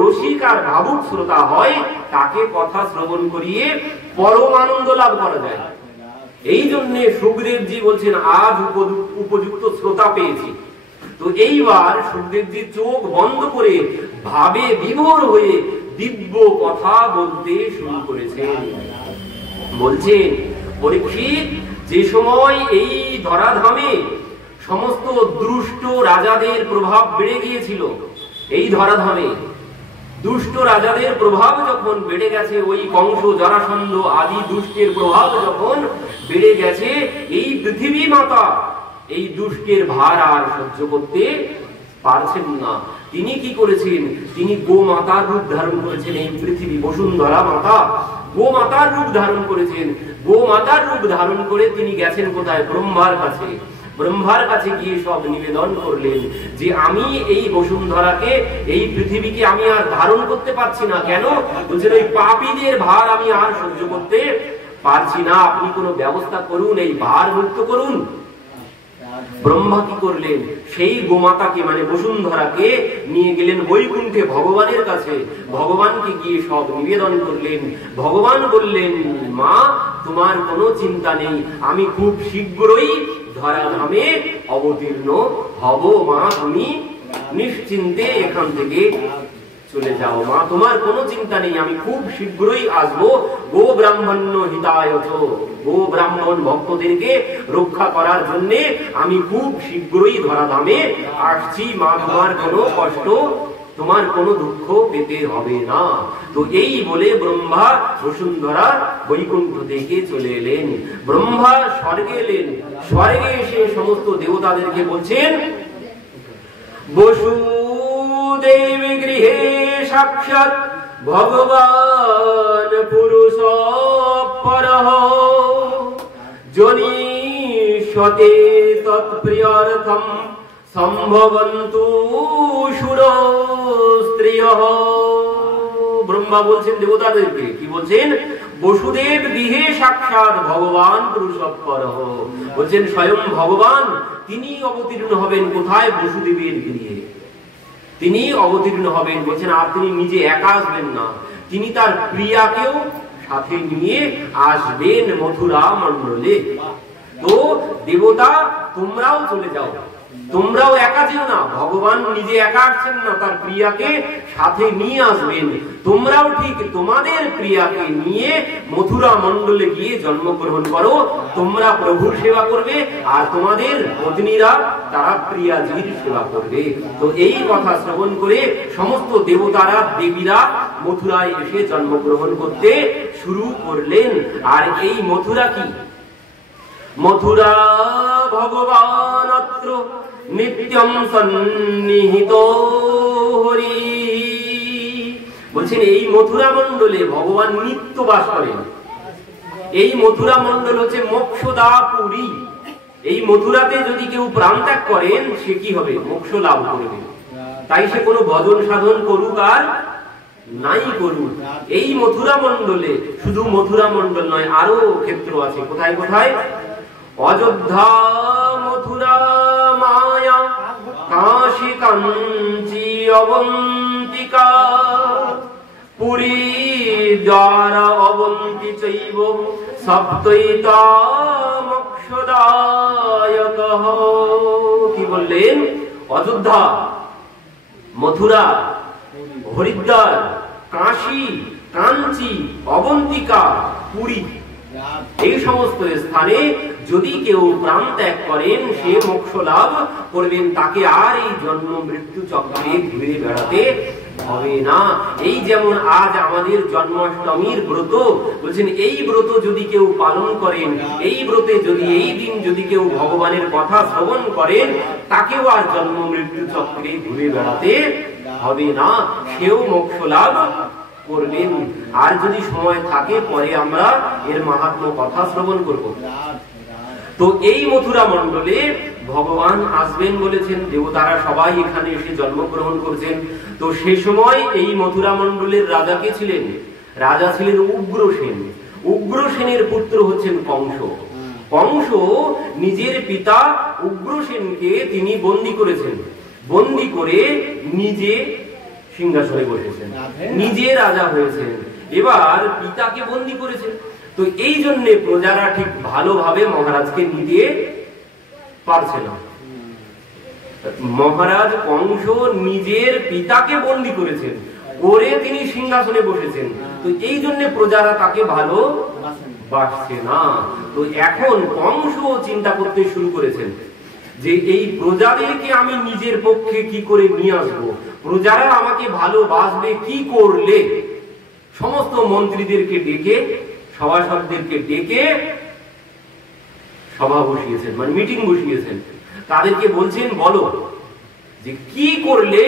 রসিক আর ভাবুক শ্রোতা হয় তাকে কথা শ্রবণ করিয়ে পরম আনন্দ লাভ করা যায়। এই জন্য সুখদেবজি বলছেন আজ উপযুক্ত শ্রোতা পেয়েছি। তো এইবার সুখদেবজি চোখ বন্ধ করে ভাবে বিভোর হয়ে দিব্য কথা বলতে শুরু করেছেন। বলছেন, পরীক্ষিত, যে সময় এই ধরাধামে সমস্ত দুষ্ট রাজাদের প্রভাব বেড়ে গিয়েছিল, এই ধরাধামে দুষ্ট রাজাদের প্রভাব যখন বেড়ে গেছে, ওই কংস জরাসন্ধ আদি দুষ্টের প্রভাব যখন বেড়ে গেছে, এই পৃথিবী মাতা এই দুষ্টের ভার আর সহ্য করতে পারছেন না। তিনি কি করেছেন? তিনি গো মাতার রূপ ধারণ করেছেন। এই পৃথিবী বসুন্ধরা মাতা গো মাতার রূপ ধারণ করেছেন। গো মাতার রূপ ধারণ করে তিনি গেছেন কোথায়? ব্রহ্মার কাছে। ব্রহ্মার কাছে গিয়ে সব নিবেদন করলেন যে আমি এই বসুন্ধরাকে, এই পৃথিবীকে আমি আর ধারণ করতে পারছি না। কেন? বলছেন ওই পাপীদের ভার আমি আর সহ্য করতে পারছি না, আপনি কোনো ব্যবস্থা করুন, এই ভার মুক্ত করুন। ব্রহ্মা কি করলেন? সেই গোমাতাকে মানে বসুন্ধরাকে নিয়ে গেলেন বৈকুণ্ঠে ভগবানের কাছে। ভগবানকে গিয়ে সব নিবেদন করলেন। ভগবান বললেন, মা তোমার কোনো চিন্তা নেই, আমি খুব শীঘ্রই ধরাধামে অবতীর্ণ হব। মা তুমি নিশ্চিন্তে এখান থেকে চলে যাও। মা তোমার কোনো চিন্তা নেই, আমি খুব শীঘ্রই আসবো। গো ব্রাহ্মণ্য হিতায়চ, গো ব্রাহ্মণ ভক্তদেরকে রক্ষা করার জন্য আমি খুব শীঘ্রই ধরাধামে আসছি। মা তোমার কোনো কষ্ট, তোমার কোনো দুঃখ পেতে হবে না। তো এই বলে ব্রহ্মা বসুন্ধরা বৈকুণ্ঠ থেকে চলে এলেন। ব্রহ্মা স্বর্গে এলেন। স্বর্গে এসে সমস্ত দেবতাদেরকে বলছেন, বসুদেব গৃহে সাক্ষাৎ ভগবান পুরুষ পরঃ জনিষ্যতে তৎপ্রিয়র্থম সম্ভবন্তু সুর স্ত্রিয়ঃ। ব্রহ্মা বলছেন দেবতাদেরকে, কি বলছেন? বসুদেব গৃহে সাক্ষাৎ ভগবান পুরুষ পরঃ। বলছেন স্বয়ং ভগবান তিনি অবতীর্ণ হবেন কোথায়? বসুদেবের গৃহে তিনি অবতীর্ণ হবেন। বলছেন আর তিনি নিজে একা আসবেন না, তিনি তার প্রিয়াকেও সাথে নিয়ে আসবেন মথুরা মণ্ডলে। তো দেবতা তোমরাও চলে যাও, তোমরাও একা যেও না। ভগবান নিজে একা আসছেন না, তার প্রিয়াকে সাথে নিয়ে আসবেন। তোমরাও ঠিক তোমাদের প্রিয়াকে নিয়ে মথুরা মণ্ডলে গিয়ে জন্মগ্রহণ করো। তোমরা প্রভুর সেবা করবে আর তোমাদের পত্নীরা তারা প্রিয়াজির সেবা করবে। তো এই কথা শ্রবণ করে সমস্ত দেবতারা দেবীরা মথুরায় এসে জন্মগ্রহণ করতে শুরু করলেন। আর এই মথুরা কি? মথুরা ভগবান অত্র নিত্যম সন্নিহিত হরি। বলছেন এই মথুরা মণ্ডলে ভগবান নিত্য বাস করেন। এই মথুরা মণ্ডল হচ্ছে মোক্ষদা পুরী। এই মথুরাতে যদি কেউ প্রাণ ত্যাগ করেন সে কি হবে? মোক্ষ লাভ করবে। তাই সে কোনো ভজন সাধন করুক আর নাই করুক, এই মথুরা মণ্ডলে, শুধু মথুরা মণ্ডল নয় আরো ক্ষেত্র আছে। কোথায় কোথায়? অযোধ্যা, মথুরা, মায়া, কাশী, কাঞ্চি, অবন্তিকা, পুরী, দ্বারা, অবন্তি চৈব সপ্তৈতা মোক্ষদায়কঃ। কি বললেন? অযোধ্যা, মথুরা, হরিদ্বার, কাশী, কাঞ্চি, অবন্তিকা, পুরী, এই সমস্ত স্থানে যদি কেউ প্রাণ ত্যাগ করেন সে মোক্ষ লাভ করবেন। তাকে আর এই জন্ম মৃত্যু চক্রে ঘুরে বেড়াতে হবে না। এই যেমন আজ আমাদের জন্মাষ্টমীর ব্রত, বলছেন এই ব্রত যদি কেউ পালন করেন, এই ব্রতে যদি এই দিন যদি কেউ ভগবানের কথা শ্রবণ করেন, তাকেও আর জন্ম মৃত্যু চক্রে ঘুরে বেড়াতে হবে না, সেও মোক্ষ লাভ করবেন। আর যদি সময় থাকে পরে আমরা এর মাহাত্ম্য কথা শ্রবণ করব। তো এই মথুরা মণ্ডলে ভগবান আসবেন বলেছেন, দেবতারা সবাই এখানে এসে জন্মগ্রহণ করছেন। তো সে সময় এই মথুরা মণ্ডলের রাজা কে ছিলেন? রাজা ছিলেন উগ্রসেন। উগ্রসেনের পুত্র হচ্ছেন কংস। কংস নিজের পিতা উগ্রসেনকে তিনি বন্দী করেছেন। বন্দী করে নিজে সিংহাসনে বসেছেন, নিজে রাজা হয়েছেন, এবার পিতাকে বন্দী করেছেন। তো এই জন্য প্রজারা ঠিক ভালোভাবে মহারাজকে নিতে পারছে না। মহারাজ কংস নিজের পিতাকে বন্দী করেছেন, করে তিনি সিংহাসনে বসেছেন। তো এই জন্য প্রজারা তাকে ভালো বাসছে না। তো এখন কংস চিন্তা করতে শুরু করেছেন যে এই প্রজাদেরকে আমি নিজের পক্ষে কি করে নিয়ে আসবো, প্রজারা আমাকে ভালোবাসবে কি করলে। সমস্ত মন্ত্রীদেরকে ডেকে, সভাসদদেরকে ডেকে সভা বসিয়েছেন, মানে মিটিং বসিয়েছেন। তাদেরকে বলছেন, বলো যে কি করলে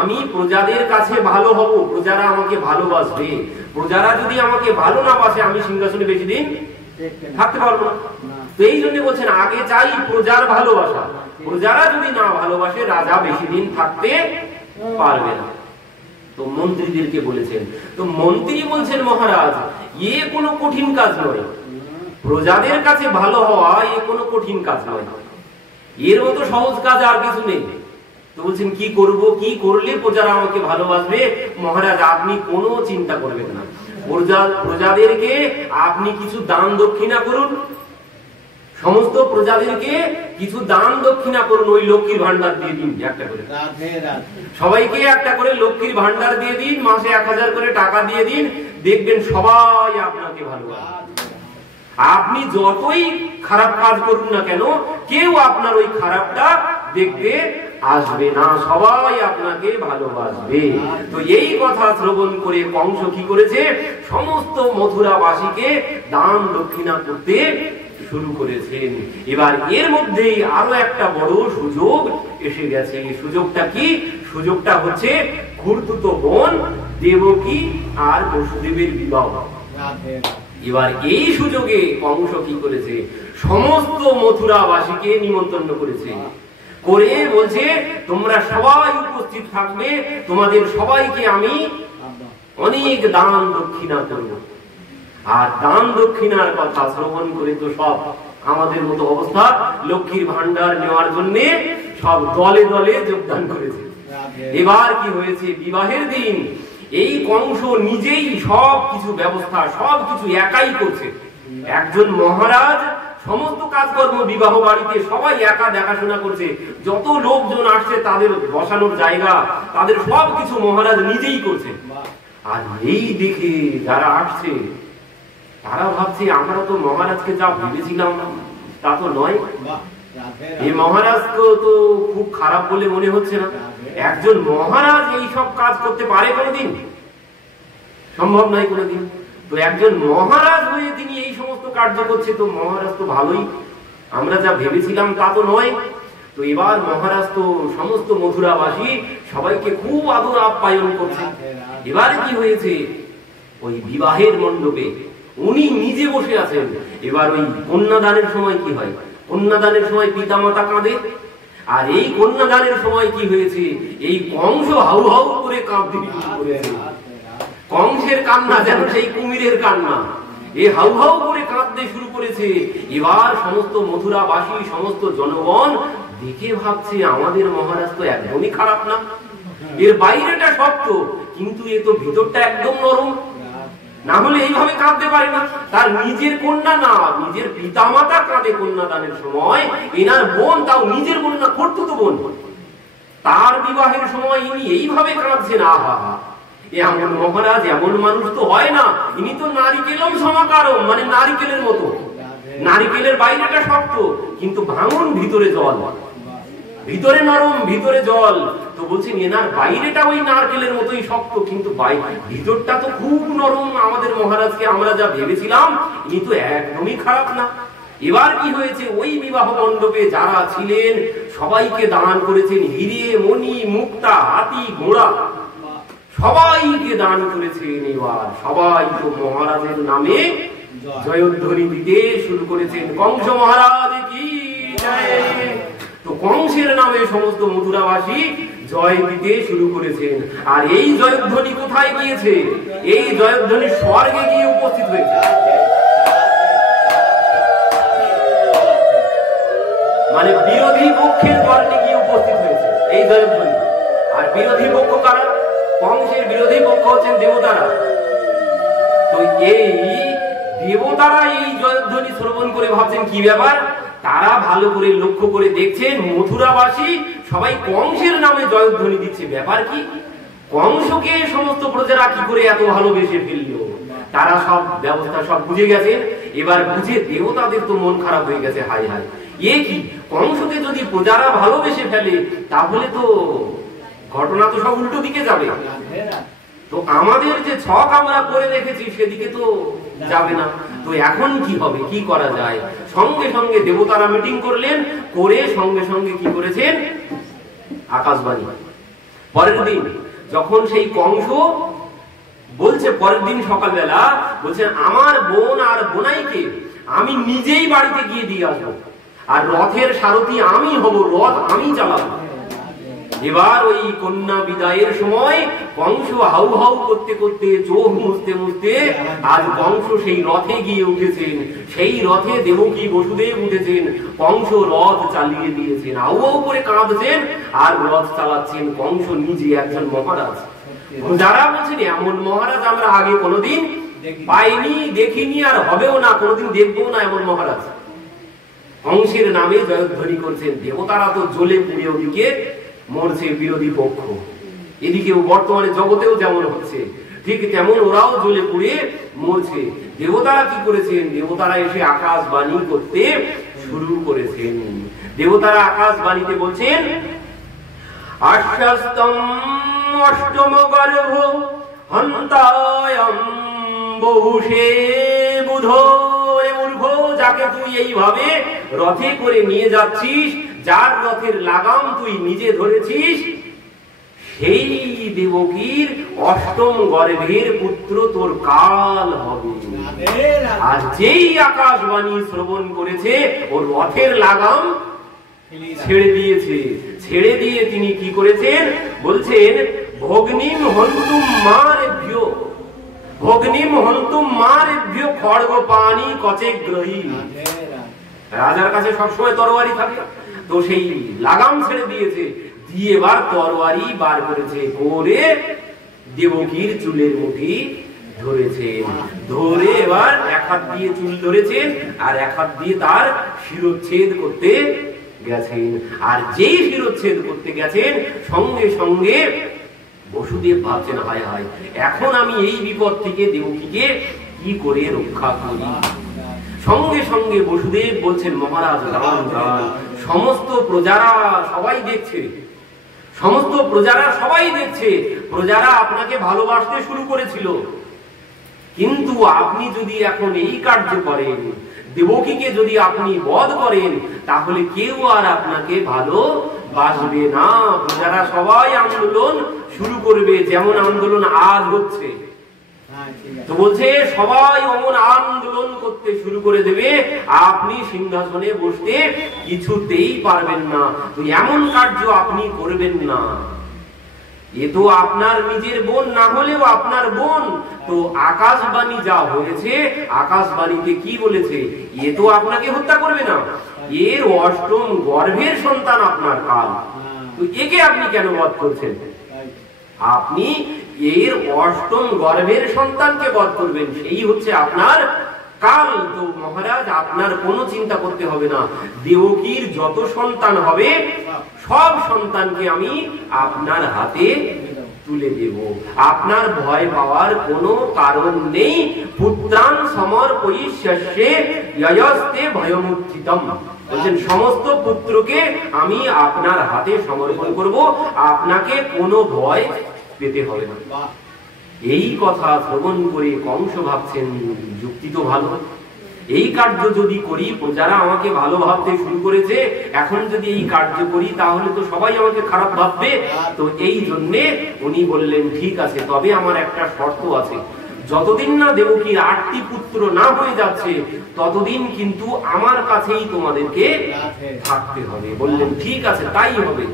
আমি প্রজাদের কাছে ভালো হব, প্রজারা আমাকে ভালোবাসবে। প্রজারা যদি আমাকে ভালো না বাসে আমি সিংহাসনে বেশি দিন থাকতে পারবো না। তো এই জন্য বলছেন আগে চাই প্রজার ভালোবাসা, প্রজারা যদি না ভালোবাসে রাজা বেশি দিন থাকতে পারবে না। তো মন্ত্রীদেরকে বলেছেন। তো মন্ত্রী বলছেন, মহারাজ এ কোনো কঠিন কাজ নয়, প্রজাদের কাছে ভালো হওয়া এ কোনো কঠিন কাজ নয়, এর মতো সহজ কাজ আর কিছু নেই। তো বলছেন কি করব, কি করলে প্রজারা আমাকে ভালোবাসবে। মহারাজ আপনি কোনো চিন্তা করবেন না, প্রজাদেরকে আপনি কিছু দান দক্ষিণা করুন, সমস্ত প্রজাদেরকে কিছু দান দক্ষিণা করুন, ওই লক্ষ্মীর ভান্ডার দিয়ে দিন একটা করে, সবাইকে একটা করে লক্ষ্মীর ভান্ডার দিয়ে দিন, মাসে 1000 করে টাকা দিয়ে দিন, দেখবেন সবাই আপনাকে ভালোবাসবে। আপনি যতই খারাপ কাজ করুন না কেন কেউ আপনার ওই খারাপটা দেখতে আসবে না, সবাই আপনাকে ভালোবাসবে। তো এই কথা শ্রবণ করে কংস কি করেছে, সমস্ত মথুরাবাসীকে দান দক্ষিণা করতে শুরু করেছেন। এবার এর মধ্যেই আরো একটা বড় সুযোগ এসে গেছে। সুযোগটা কি? সুযোগটা হচ্ছে খুড়তুত বোন দেবকী আর বসুদেবের বিবাহ। এবার এই সুযোগে কংস কি করেছে, সমস্ত মথুরাবাসীকে নিমন্ত্রণ করেছে, করে বলছে তোমরা সবাই উপস্থিত থাকবে, তোমাদের সবাইকে আমি অনেক দান দক্ষিণা করব। আর দান দক্ষিণার কথা শ্রবণ করে তো সব আমাদের মতো অবস্থা, লক্ষ্মীর ভান্ডার নেওয়ার জন্য সব দলে দলে যোগদান করেছে। এবার কি হয়েছে, বিবাহের দিন এই কংস নিজেই সব কিছু ব্যবস্থা সব কিছু একাই করছে। একজন মহারাজ সমস্ত কাজকর্ম বিবাহ বাড়িতে সবাই একা দেখাশোনা করছে, যত লোকজন আসছে তাদের বসানোর জায়গা, তাদের সব কিছু মহারাজ নিজেই করছে। আর এই দেখে যারা আসছে তারা ভাবছে আমরা তো মহারাজকে যা ভেবেছিলাম তা তো নয়, এই মহারাজকে তো খুব খারাপ বলে মনে হচ্ছে না। একজন মহারাজ এই সব কাজ করতে পারে কোনোদিন? সম্ভব নয় কোনোদিন। তো একজন মহারাজ হয়ে তিনি এই সমস্ত কার্য করছে, তো মহারাজ তো ভালোই, আমরা যা ভেবেছিলাম তা তো নয়। তো এবার মহারাজ তো সমস্ত মথুরাবাসী সবাইকে খুব আদর আপ্যায়ন করছে। এবার কি হয়েছে, ওই বিবাহের মণ্ডপে উনি নিজে বসে আছেন। এবার ওই কন্যাদানের সময় কি হয়, কন্যাদানের সময় পিতা মাতা কাঁদে, আর এই কন্যাদানের সময় কি হয়েছে, এই কংস হাউ হাউ করে কাঁদতে শুরু করেছে। কংসের কান্না যেন সেই কুমিরের কান্না, এই হাউ হাউ করে কাঁদতে শুরু করেছে। এবার সমস্ত মথুরাবাসী সমস্ত জনগণ দেখে ভাবছে আমাদের মহারাজ তো একদমই খারাপ না, এর বাইরেটা শক্ত কিন্তু এ তো ভিতরটা একদম নরম, না হলে এইভাবে কাঁদতে পারে না। তার নিজের কন্যা না, নিজের পিতামাতা কাঁদে কন্যাদানের সময়, এনার বোন, তাও নিজের বোন না, খুড়তুতো বোন, তার বিবাহের সময় ইনি এইভাবে কাঁদছেন। আহা, এমন মহারাজ এমন মানুষ তো হয় না, ইনি তো নারিকেলম সমাকারম, মানে নারিকেলের মতো, নারিকেলের বাইরেটা শক্ত কিন্তু ভাঙন ভিতরে জল, ভিতরে নরম ভিতরে জল। তো বলছেন এনার বাইরেটা ওই নারকেলের মতোই শক্ত কিন্তু ভিতরটা তো খুব নরম। আমাদের মহারাজকে আমরা যা ভেবেছিলাম ইনি তো একদমই খারাপ না। এবার কি হয়েছে, ওই বিবাহ মণ্ডপে যারা ছিলেন সবাইকে দান করেছেন, হিরে মণি মুক্তা হাতি ঘোড়া সবাইকে দান করেছেন। এবার সবাই তো মহারাজের নামে জয়ধ্বনি দিতে শুরু করেছেন, কংস মহারাজ কি জয়। তো কংসের নামে সমস্ত মথুরাবাসী জয় দিতে শুরু করেছেন। আর এই জয়ধ্বনি কোথায় গিয়েছে, এই জয়ধ্বনি স্বর্গে গিয়ে উপস্থিত হয়েছে, মানে বিরোধী পক্ষের কর্ণে গিয়ে উপস্থিত হয়েছে এই জয়ধ্বনি। আর বিরোধী পক্ষ কারা? কংসের বিরোধী পক্ষ হচ্ছেন দেবতারা। তো এই দেবতারা এই জয়ধ্বনি শ্রবণ করে ভাবছেন কি ব্যাপার, তারা ভালো করে লক্ষ্য করে দেখছেন মথুরাবাসী সবাই কংসের নামে জয়ধ্বনি দিচ্ছে, ব্যাপার কি, কংসকে সমস্ত প্রজারা কি করে এত ভালোবেসে ফেললো। তারা সব ব্যবস্থা সব বুঝে গেছে, এবার বুঝে দেবতাদের তো মন খারাপ হয়ে গেছে, হাই হাই এ কি, কংসকে যদি প্রজারা ভালোবেসে ফেলে তাহলে তো ঘটনা তো সব উল্টো দিকে যাবে, তো আমাদের যে ছক আমরা করে রেখেছি সেদিকে তো যাবে না, তো এখন কি হবে, কি করা যায়। সঙ্গে সঙ্গে দেবতারা মিটিং করলেন, করে সঙ্গে সঙ্গে কি করেছেন, আকাশবাণী। পরের দিন যখন সেই কংস বলছে, পরের দিন সকালবেলা বলছে আমার বোন আর বোনাইকে আমি নিজেই বাড়িতে গিয়ে দিয়ে আসবো, আর রথের সারথি আমি হব, রথ আমি চালাবো। এবার ওই কন্যা বিদায়ের সময় কংস হাউ হাউ করতে করতে চোখ মুছতে মুছতে আজ কংস সেই রথে গিয়ে উঠেছেন, সেই রথে দেবকী বসুদেব উঠেছেন, কংস রথ চালিয়ে দিয়েছেন, হাউ হাউ করে কাঁদছেন আর রথ চালাচ্ছেন কংস নিজে, একজন মহারাজ। যারা বলছেন এমন মহারাজ আমরা আগে কোনোদিন পাইনি, দেখিনি, আর হবেও না, কোনোদিন দেখবো না এমন মহারাজ। কংসের নামে জয়ধ্বনি করছেন, দেবতারা তো জ্বলে পুড়ে ওদিকে মরছে বিরোধী পক্ষ, এদিকেও বর্তমানে জগতেও যেমন হচ্ছে ঠিক তেমন ওরাও জ্বলে পুড়ে মরছে। দেবতারা কি করেছেন, দেবতারা এসে আকাশবাণী করতে শুরু করেছেন। দেবতারা আকাশবাণীতে বলছেন, আশ্বাস্তম অষ্টম গর্ভ হন্তায়ম বহুষে বুধ, মূর্খ, যাকে তুই এইভাবে রথে করে নিয়ে যাচ্ছিস, যার রথের লাগাম তুই নিজে ধরেছিস, সেই দেবকীর অষ্টম গর্ভের পুত্র তোর কাল হবে। আর যেই আকাশবাণী শ্রবণ করেছে ওর রথের লাগাম ছেড়ে দিয়েছে, ছেড়ে দিয়ে তিনি কি করেছেন বলছেন, ভগ্নিম হন্তুম মারেভ্য, ভগ্নিম হন্তুম মারেভ্য খড়গ পানি কচে গ্রহী। রাজার কাছে সবসময় তরবারি থাকে, তো সেই লাগাম ছেড়ে দিয়েছে, দিয়ে এবার তরবারি বার করেছে, করে দেবকীর চুলের মুঠি ধরেছেন, ধরে এবার এক হাত দিয়ে চুল ধরেছেন আর এক হাত দিয়ে তার শিরচ্ছেদ করতে গেছেন। আর যেই শিরচ্ছেদ করতে গেছেন সঙ্গে সঙ্গে বসুদেব ভাবছেন, হায় হায় এখন আমি এই বিপদ থেকে দেবকীকে কি করে রক্ষা করি। সঙ্গে সঙ্গে বসুদেব বলছেন, মহারাজ দাঁড়ান দাঁড়ান, সমস্ত প্রজারা সবাই দেখছে, সমস্ত প্রজারা সবাই দেখছে, প্রজারা আপনাকে ভালোবাসতে শুরু করেছিল, কিন্তু আপনি যদি এখন এই কার্য করেন, দেবকীকে যদি আপনি বধ করেন, তাহলে কেউ আর আপনাকে ভালোবাসবে না, প্রজারা সবাই আন্দোলন শুরু করবে, যেমন আন্দোলন আজ হচ্ছে। তো বলছে সবাই অমন আন্দোলন করতে শুরু করে দেবে, আপনি সিংহাসনে বসতে কিছুতেই পারবেন না, তো এমন কার্য আপনি করবেন না। এ তো আপনার নিজের বোন, না হলেও আপনার বোন, তো আকাশবাণী যা হয়েছে, আকাশবাণীতে কি বলেছে, এ তো আপনাকে হত্যা করবে না, এর অষ্টম গর্ভের সন্তান আপনার কাল, তো একে আপনি কেন বধ করছেন, আপনি এর অষ্টম গর্ভের সন্তানকে বধ করবেন, সেই হচ্ছে আপনার কাল। তো মহারাজ আপনার কোনো চিন্তা করতে হবে না, দেবকীর যত সন্তান হবে সব সন্তানকে আমি আপনার হাতে তুলে দেব, আপনার ভয় পাওয়ার কোনো কারণ নেই। পুত্রান সমর্পয়িষ্যে ইয়স্তে ভয়মুত্থিতম, বলছেন সমস্ত পুত্রকে আমি আপনার হাতে সমর্পণ করব, আপনাকে কোনো ভয় পেতে হবে না। এই কথা শ্রবণ করে কংস ভাবছেন, যুক্তি তো ভালো, এই কার্য যদি করি, প্রজারা আমাকে ভালো ভাবতে শুরু করেছে, এখন যদি এই কার্য করি তাহলে তো সবাই আমাকে খারাপ ভাববে। তো এই জন্যে উনি বললেন, ঠিক আছে, তবে আমার একটা শর্ত আছে, যতদিন না দেবকীর 8টি পুত্র না হয়ে যাচ্ছে ততদিন কিন্তু আমার কাছেই তোমাদেরকে থাকতে হবে। বললেন ঠিক আছে, তাই হবে।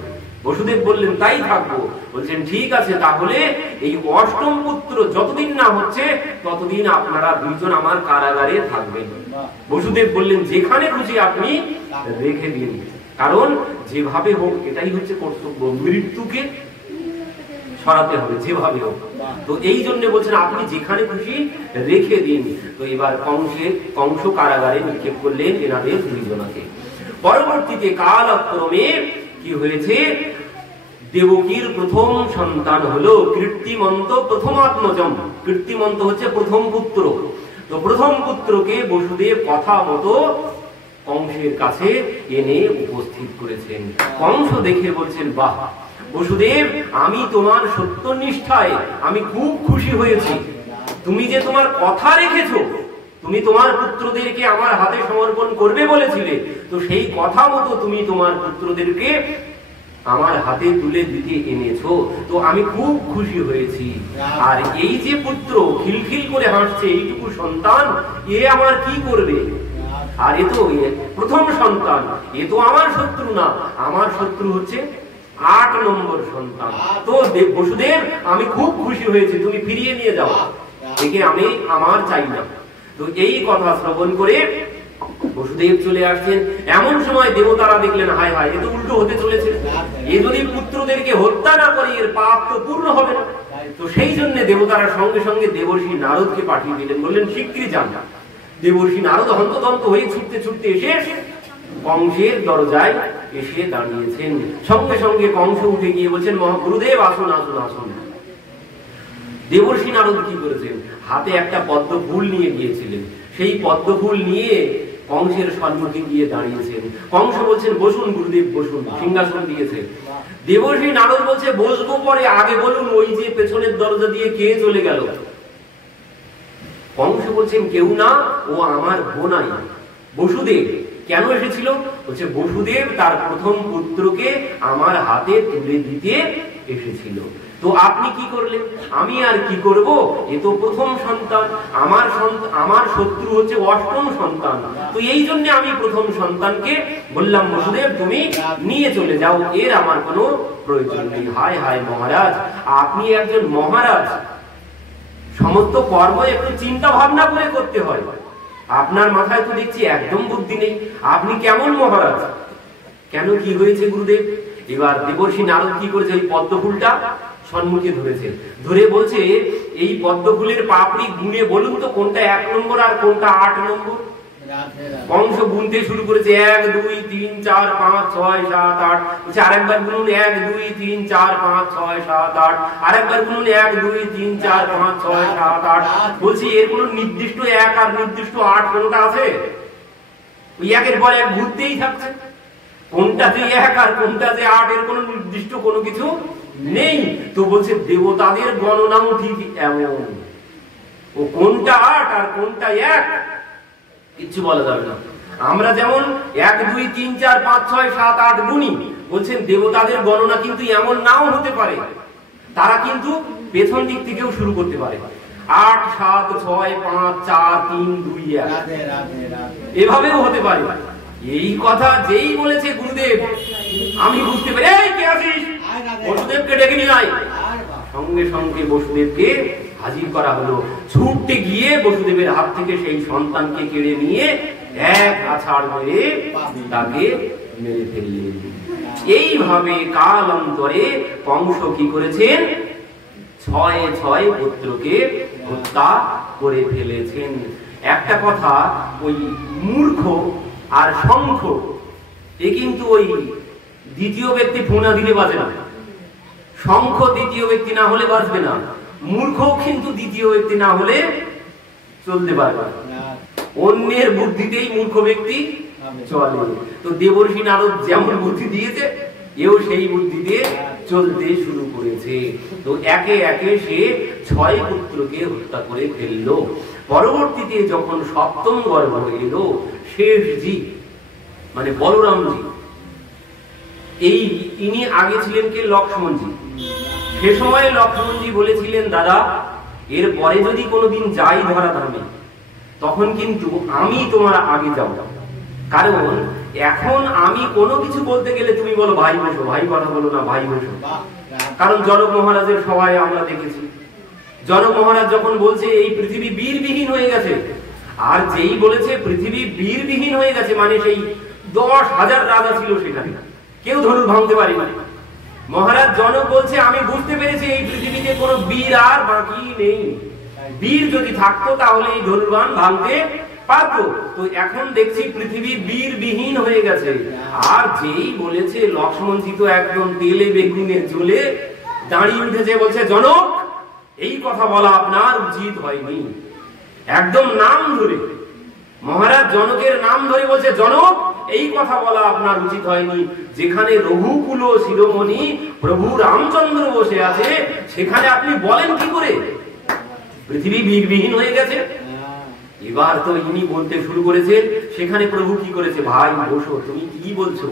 বসুদেব বললেন তাই থাকবো। বলছেন ঠিক আছে, তাহলে এই অষ্টম পুত্র যতদিন না হচ্ছে ততদিন আপনারা দুইজন আমার কারাগারে থাকবেন। বসুদেব বললেন যেখানে খুশি আপনি রেখে দিন, কারণ যেভাবে হোক এটাই হচ্ছে কর্তব্য, মৃত্যুকে সরাতে হবে যেভাবে হোক। তো এই জন্য বলছেন আপনি যেখানে খুশি রেখে দিন। তো এবার কংস কারাগারে নিক্ষেপ করলেন এনাদের দুইজনকে। পরবর্তীতে কালক্রমে কি হয়েছে, দেবকীর প্রথম সন্তান হলো কীর্তিমন্ত প্রথমাত্মজম। কীর্তিমন্ত হচ্ছে প্রথম পুত্র। তো প্রথম পুত্রকে বসুদেব কথা মতো কংসের কাছে এনে উপস্থিত করেছেন। কংস দেখে বলছেন, বাহ বসুদেব, আমি তোমার সত্যনিষ্ঠায় আমি খুব খুশি হয়েছি। তুমি যে তোমার কথা রেখেছো, তুমি তোমার পুত্রদেরকে আমার হাতে সমর্পণ করবে বলেছিলে, তো সেই কথা মতো তুমি তোমার পুত্রদেরকে আমার হাতে তুলে দিতে এনেছো, তো আমি খুব খুশি হয়েছি। আর এই যে পুত্র খিলখিল করে হাসছে, এইটুকু সন্তান, এ আমার কি করবে? আর এ তো প্রথম সন্তান, এ তো আমার শত্রু না, আমার শত্রু হচ্ছে 8 নম্বর সন্তান। তো বসুদেব, আমি খুব খুশি হয়েছি, তুমি ফিরিয়ে নিয়ে যাও, একে আমি আমার চাই না। তো এই কথা শ্রবণ করে বসুদেব চলে আসছেন। এমন সময় দেবতারা দেখলেন, হায় হায়, এ তো উল্টো হতে চলেছে, এ যদি পুত্রদেরকে হত্যা না করে এর পাপ তো পূর্ণ হবে না। তো সেই জন্য দেবতারা সঙ্গে সঙ্গে দেবর্ষি নারদকে পাঠিয়ে দিলেন, বললেন শিগগিরই যান। দেবর্ষি নারদ হন্তদন্ত হয়ে ছুটতে ছুটতে এসে কংসের দরজায় এসে দাঁড়িয়েছেন। সঙ্গে সঙ্গে কংস উঠে গিয়ে বলছেন, মহাগুরুদেব আসুন আসুন আসুন। দেবর্ষি নারদ কি করেছেন, হাতে একটা পদ্ম ফুল নিয়ে গিয়েছিলেন, সেই পদ্ম ফুল নিয়ে কংসের সম্মুখে গিয়ে দাঁড়িয়েছেন। কংস বলছেন, বসুন গুরুদেব বসুন, সিংহাসন দিয়েছে। দেবর্ষি নারদ বলছে, বসবো পরে, আগে বলুন ওই যে পেছনের দরজা দিয়ে কে চলে গেল? কংস বলছেন, কেউ না, ও আমার বোনাই বসুদেব। কেন এসেছিল? বলছে বসুদেব তার প্রথম পুত্রকে আমার হাতে তুলে দিতে এসেছিল। তো আপনি কি করলেন? আমি আর কি করব, এ তো প্রথম সন্তান, আমার শত্রু হচ্ছে 8ম সন্তান। তো এই জন্য আমি প্রথম সন্তানকে বললাম, বসুদেব তুমি নিয়ে চলে যাও, এর আমার কোনো প্রয়োজন নেই। হায় হায় মহারাজ, আপনি একজন মহারাজ, সমস্ত কর্ম একটু চিন্তা ভাবনা করে করতে হয়, আপনার মাথায় তো দেখছি একদম বুদ্ধি নেই, আপনি কেমন মহারাজ? কেন, কি হয়েছে গুরুদেব? এবার দেবর্ষি নারদ কি করেছে, ওই পদ্ম ফুলটা সম্মুখে ধরেছে, ধরে বলছে, এই পদ্ম ফুলের পাপড়ি গুনে বলুন তো কোনটা 1 নম্বর আর কোনটা 8 নম্বর? কংস গুনতে শুরু করেছে, 1 2 3 4 5 6 7 8। বলছে আরেকবার গুনুন, 1 2 3 4 5 6 7 8। আরেকবার গুনুন, 1 2 3 4 5 6 7 8। বলছি এর কোনো নির্দিষ্ট 1 আর নির্দিষ্ট 8 কোনটা আছে? ওই একের পর এক ঘুরতেই থাকছে, কোনটা যে 1 আর কোনটা যে 8 এর কোনো নির্দিষ্ট কোনো কিছু নেই। তো বলছে দেবতাদের গণনাও ঠিক এমন, ও কোনটা 8 আর কোনটা 1 কিচ্ছু বলা যাবে না। আমরা যেমন 1 2 3 4 5 6 7 8 গুনি, বলছেন দেবতাদের গণনা কিন্তু এমন নাও হতে পারে, তারা কিন্তু পেছন দিক থেকেও শুরু করতে পারে, 8 7 6 5 4 3 2 1 এভাবেও হতে পারে। এই কথা যেই বলেছে গুরুদেব, আমি বুঝতে পারি, এই কে আছিস, বসুদেবকে ডেকে নিয়ে আয়। সঙ্গে সঙ্গে বসুদেবকে হাজির করা হলো। ছুটতে গিয়ে বসুদেবের হাত থেকে সেই সন্তানকে কেড়ে নিয়ে এক আছাড় মেরে তাকে মেরে ফেললেন। এইভাবে কালান্তরে কংস কি করেছেন, 6 পুত্রকে হত্যা করে ফেলেছেন। একটা কথা, ওই মূর্খ আর শঙ্খ, এ কিন্তু ওই দ্বিতীয় ব্যক্তি ফোনা দিলে বাজে না। শঙ্খ দ্বিতীয় ব্যক্তি না হলে বাজবে না, মূর্খ কিন্তু দ্বিতীয় ব্যক্তি না হলে চলতে পারবে না। অন্যের বুদ্ধিতেই মূর্খ ব্যক্তি চলে। তো দেবর্ষি নারদ যেমন বুদ্ধি দিয়েছে, এও সেই বুদ্ধি দিয়ে চলতে শুরু করেছে। তো একে একে সে 6 পুত্রকে হত্যা করে ফেললো। পরবর্তীতে যখন 7ম গর্ভ এলো, শেষজি মানে বলরামজি, ইনি আগে ছিলেন কে, লক্ষ্মণজি। সে সময় লক্ষ্মণজি বলেছিলেন, দাদা এর পরে যদি কোনোদিন যাই ধরা ধামে, তখন কিন্তু আমি তোমার আগে যাব, কারণ এখন আমি কোনো কিছু বলতে গেলে তুমি বলো ভাই বসো, ভাই কথা বলো না, ভাই বসো। কারণ জনক মহারাজের সভায় আমরা দেখেছি, জনক মহারাজ যখন বলছে এই পৃথিবী বীরবিহীন হয়ে গেছে, আর যেই বলেছে পৃথিবী বীরবিহীন হয়ে গেছে, মানে সেই 10,000 রাজা ছিল সেখানে, কেউ ধনুর ভাঙতে পারেনি। মহারাজ জনক বলছে আমি বুঝতে পেরেছি এই পৃথিবীতে কোনো বীর আর বাকি নেই। বীর যদি থাকতো তাহলে এই ধনুর্বাণ ভাঙতে পারতো। তো এখন দেখছি পৃথিবীর বীর বিহীন হয়ে গেছে। আর যেই বলেছে লক্ষ্মণজি তো একদম তেলে বেগুনে জ্বলে দাঁড়িয়ে উঠেছে, বলছে জনক এই কথা বলা আপনার উচিত হয়নি। একদম নাম ধরে, মহারাজ জনকের নাম ধরে বলছে জনক এই কথা বলা আপনার উচিত হয়নি। যেখানে রঘুকুল শিরোমণি প্রভু রামচন্দ্র বসে আছে সেখানে আপনি বলেন কি করে পৃথিবী বীরবিহীন হয়ে গেছে। এবার তো ইনি বলতে শুরু করেছেন, সেখানে প্রভু কি করেছে, ভাই বসো, তুমি কি বলছো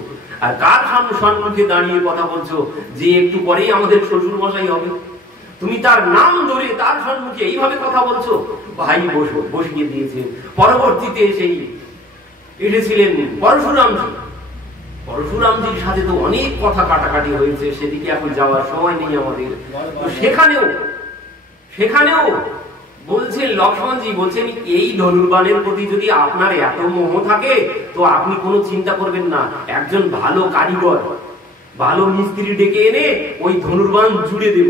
আর কার সম্মুখে দাঁড়িয়ে কথা বলছো যে একটু পরেই আমাদের শ্বশুর মশাই হবে, তুমি তার নাম ধরে তার সম্মুখে এইভাবে কথা বলছো। ভাই বসো, বসিয়ে দিয়েছেন। পরবর্তীতে সেই এসেছিলেন পরশুরামজি। পরশুরামজির সাথে তো অনেক কথা কাটাকাটি হয়েছে, সেদিকে এখন যাওয়ার সময় নেই আমাদের। তো সেখানেও বলছেন লক্ষ্মণজি বলছেন এই ধনুর্বাণের প্রতি যদি আপনার এত মোহ থাকে তো আপনি কোনো চিন্তা করবেন না, একজন ভালো কারিগর ভালো মিস্ত্রি ডেকে এনে ওই ধনুর্বাণ জুড়ে দেব,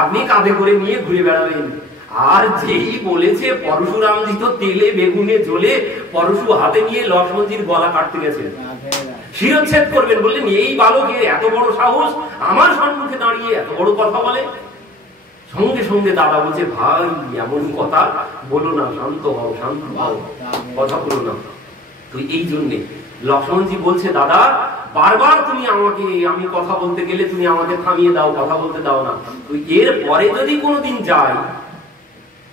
আপনি কাঁধে করে নিয়ে ঘুরে বেড়াবেন। আর যেই বলেছে পরশুরামজি তো তেলে বেগুনে জ্বলে পরশু হাতে নিয়ে লক্ষ্মণজির গলা কাটতে গেছেন, শিরচ্ছেদ করবেন। বললেন এই বালকের এত বড় সাহস, আমার সম্মুখে দাঁড়িয়ে এত বড় কথা বলে। সঙ্গে সঙ্গে দাদা বলছে ভাই এমন কথা বলো না, শান্ত হও, শান্ত হও, কথা বলো না। তো এই জন্যে লক্ষ্মণজি বলছে দাদা বারবার তুমি আমাকে, আমি কথা বলতে গেলে তুমি আমাকে থামিয়ে দাও, কথা বলতে দাও না। তো এর পরে যদি কোনোদিন যাই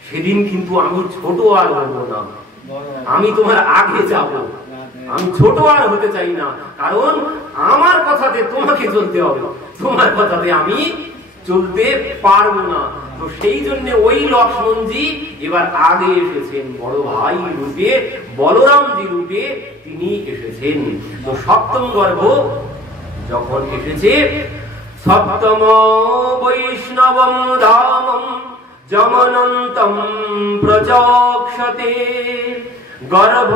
সেদিন কিন্তু আমি ছোট আর হবো না, আমি তোমার আগে যাব, আমি ছোট আর হতে চাই না, কারণ আমার কথাতে তোমাকে চলতে হবে, তোমার কথাতে আমি চলতে পারবো না। তো সেই জন্য ওই লক্ষ্মণজি এবার আগে এসেছেন, বড় ভাই রূপে বলরামজি রূপে তিনি এসেছেন। তো সপ্তম গর্ভ যখন এসেছে, সপ্তম বৈষ্ণবম ধামম যমনন্তম প্রচক্ষতে গর্ভ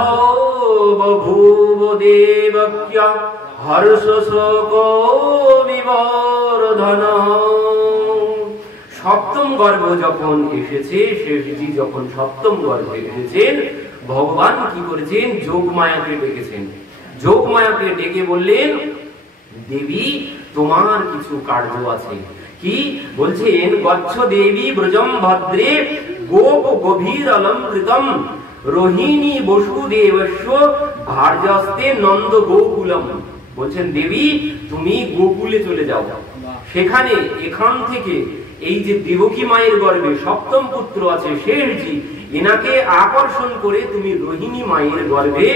বভূব দেবক্য হর্ষ শোক বিবর্ধন। সপ্তম গর্ভ যখন এসেছে, শেষজি যখন সপ্তম গর্ভে এসেছেন, ভগবান কি করেছেন, যোগমায়াকে ডেকেছেন। যোগমায়াকে ডেকে বললেন দেবী তোমার কিছু কার্য আছে। কি বলছেন, গচ্ছ দেবী ব্রজম ভদ্রে গোপ গভীর অলঙ্কৃতম রোহিণী বসুদেবস্য ভার্যস্তে নন্দ গোকুলম। বলছেন দেবী তুমি গোকুলে চলে যাও, সেখানে এখান থেকে এই যে দেবকী মায়ের গর্ভে সপ্তম পুত্র আছে শেষজি, এনাকে আকর্ষণ করে তুমি রোহিণী মায়ের গর্ভে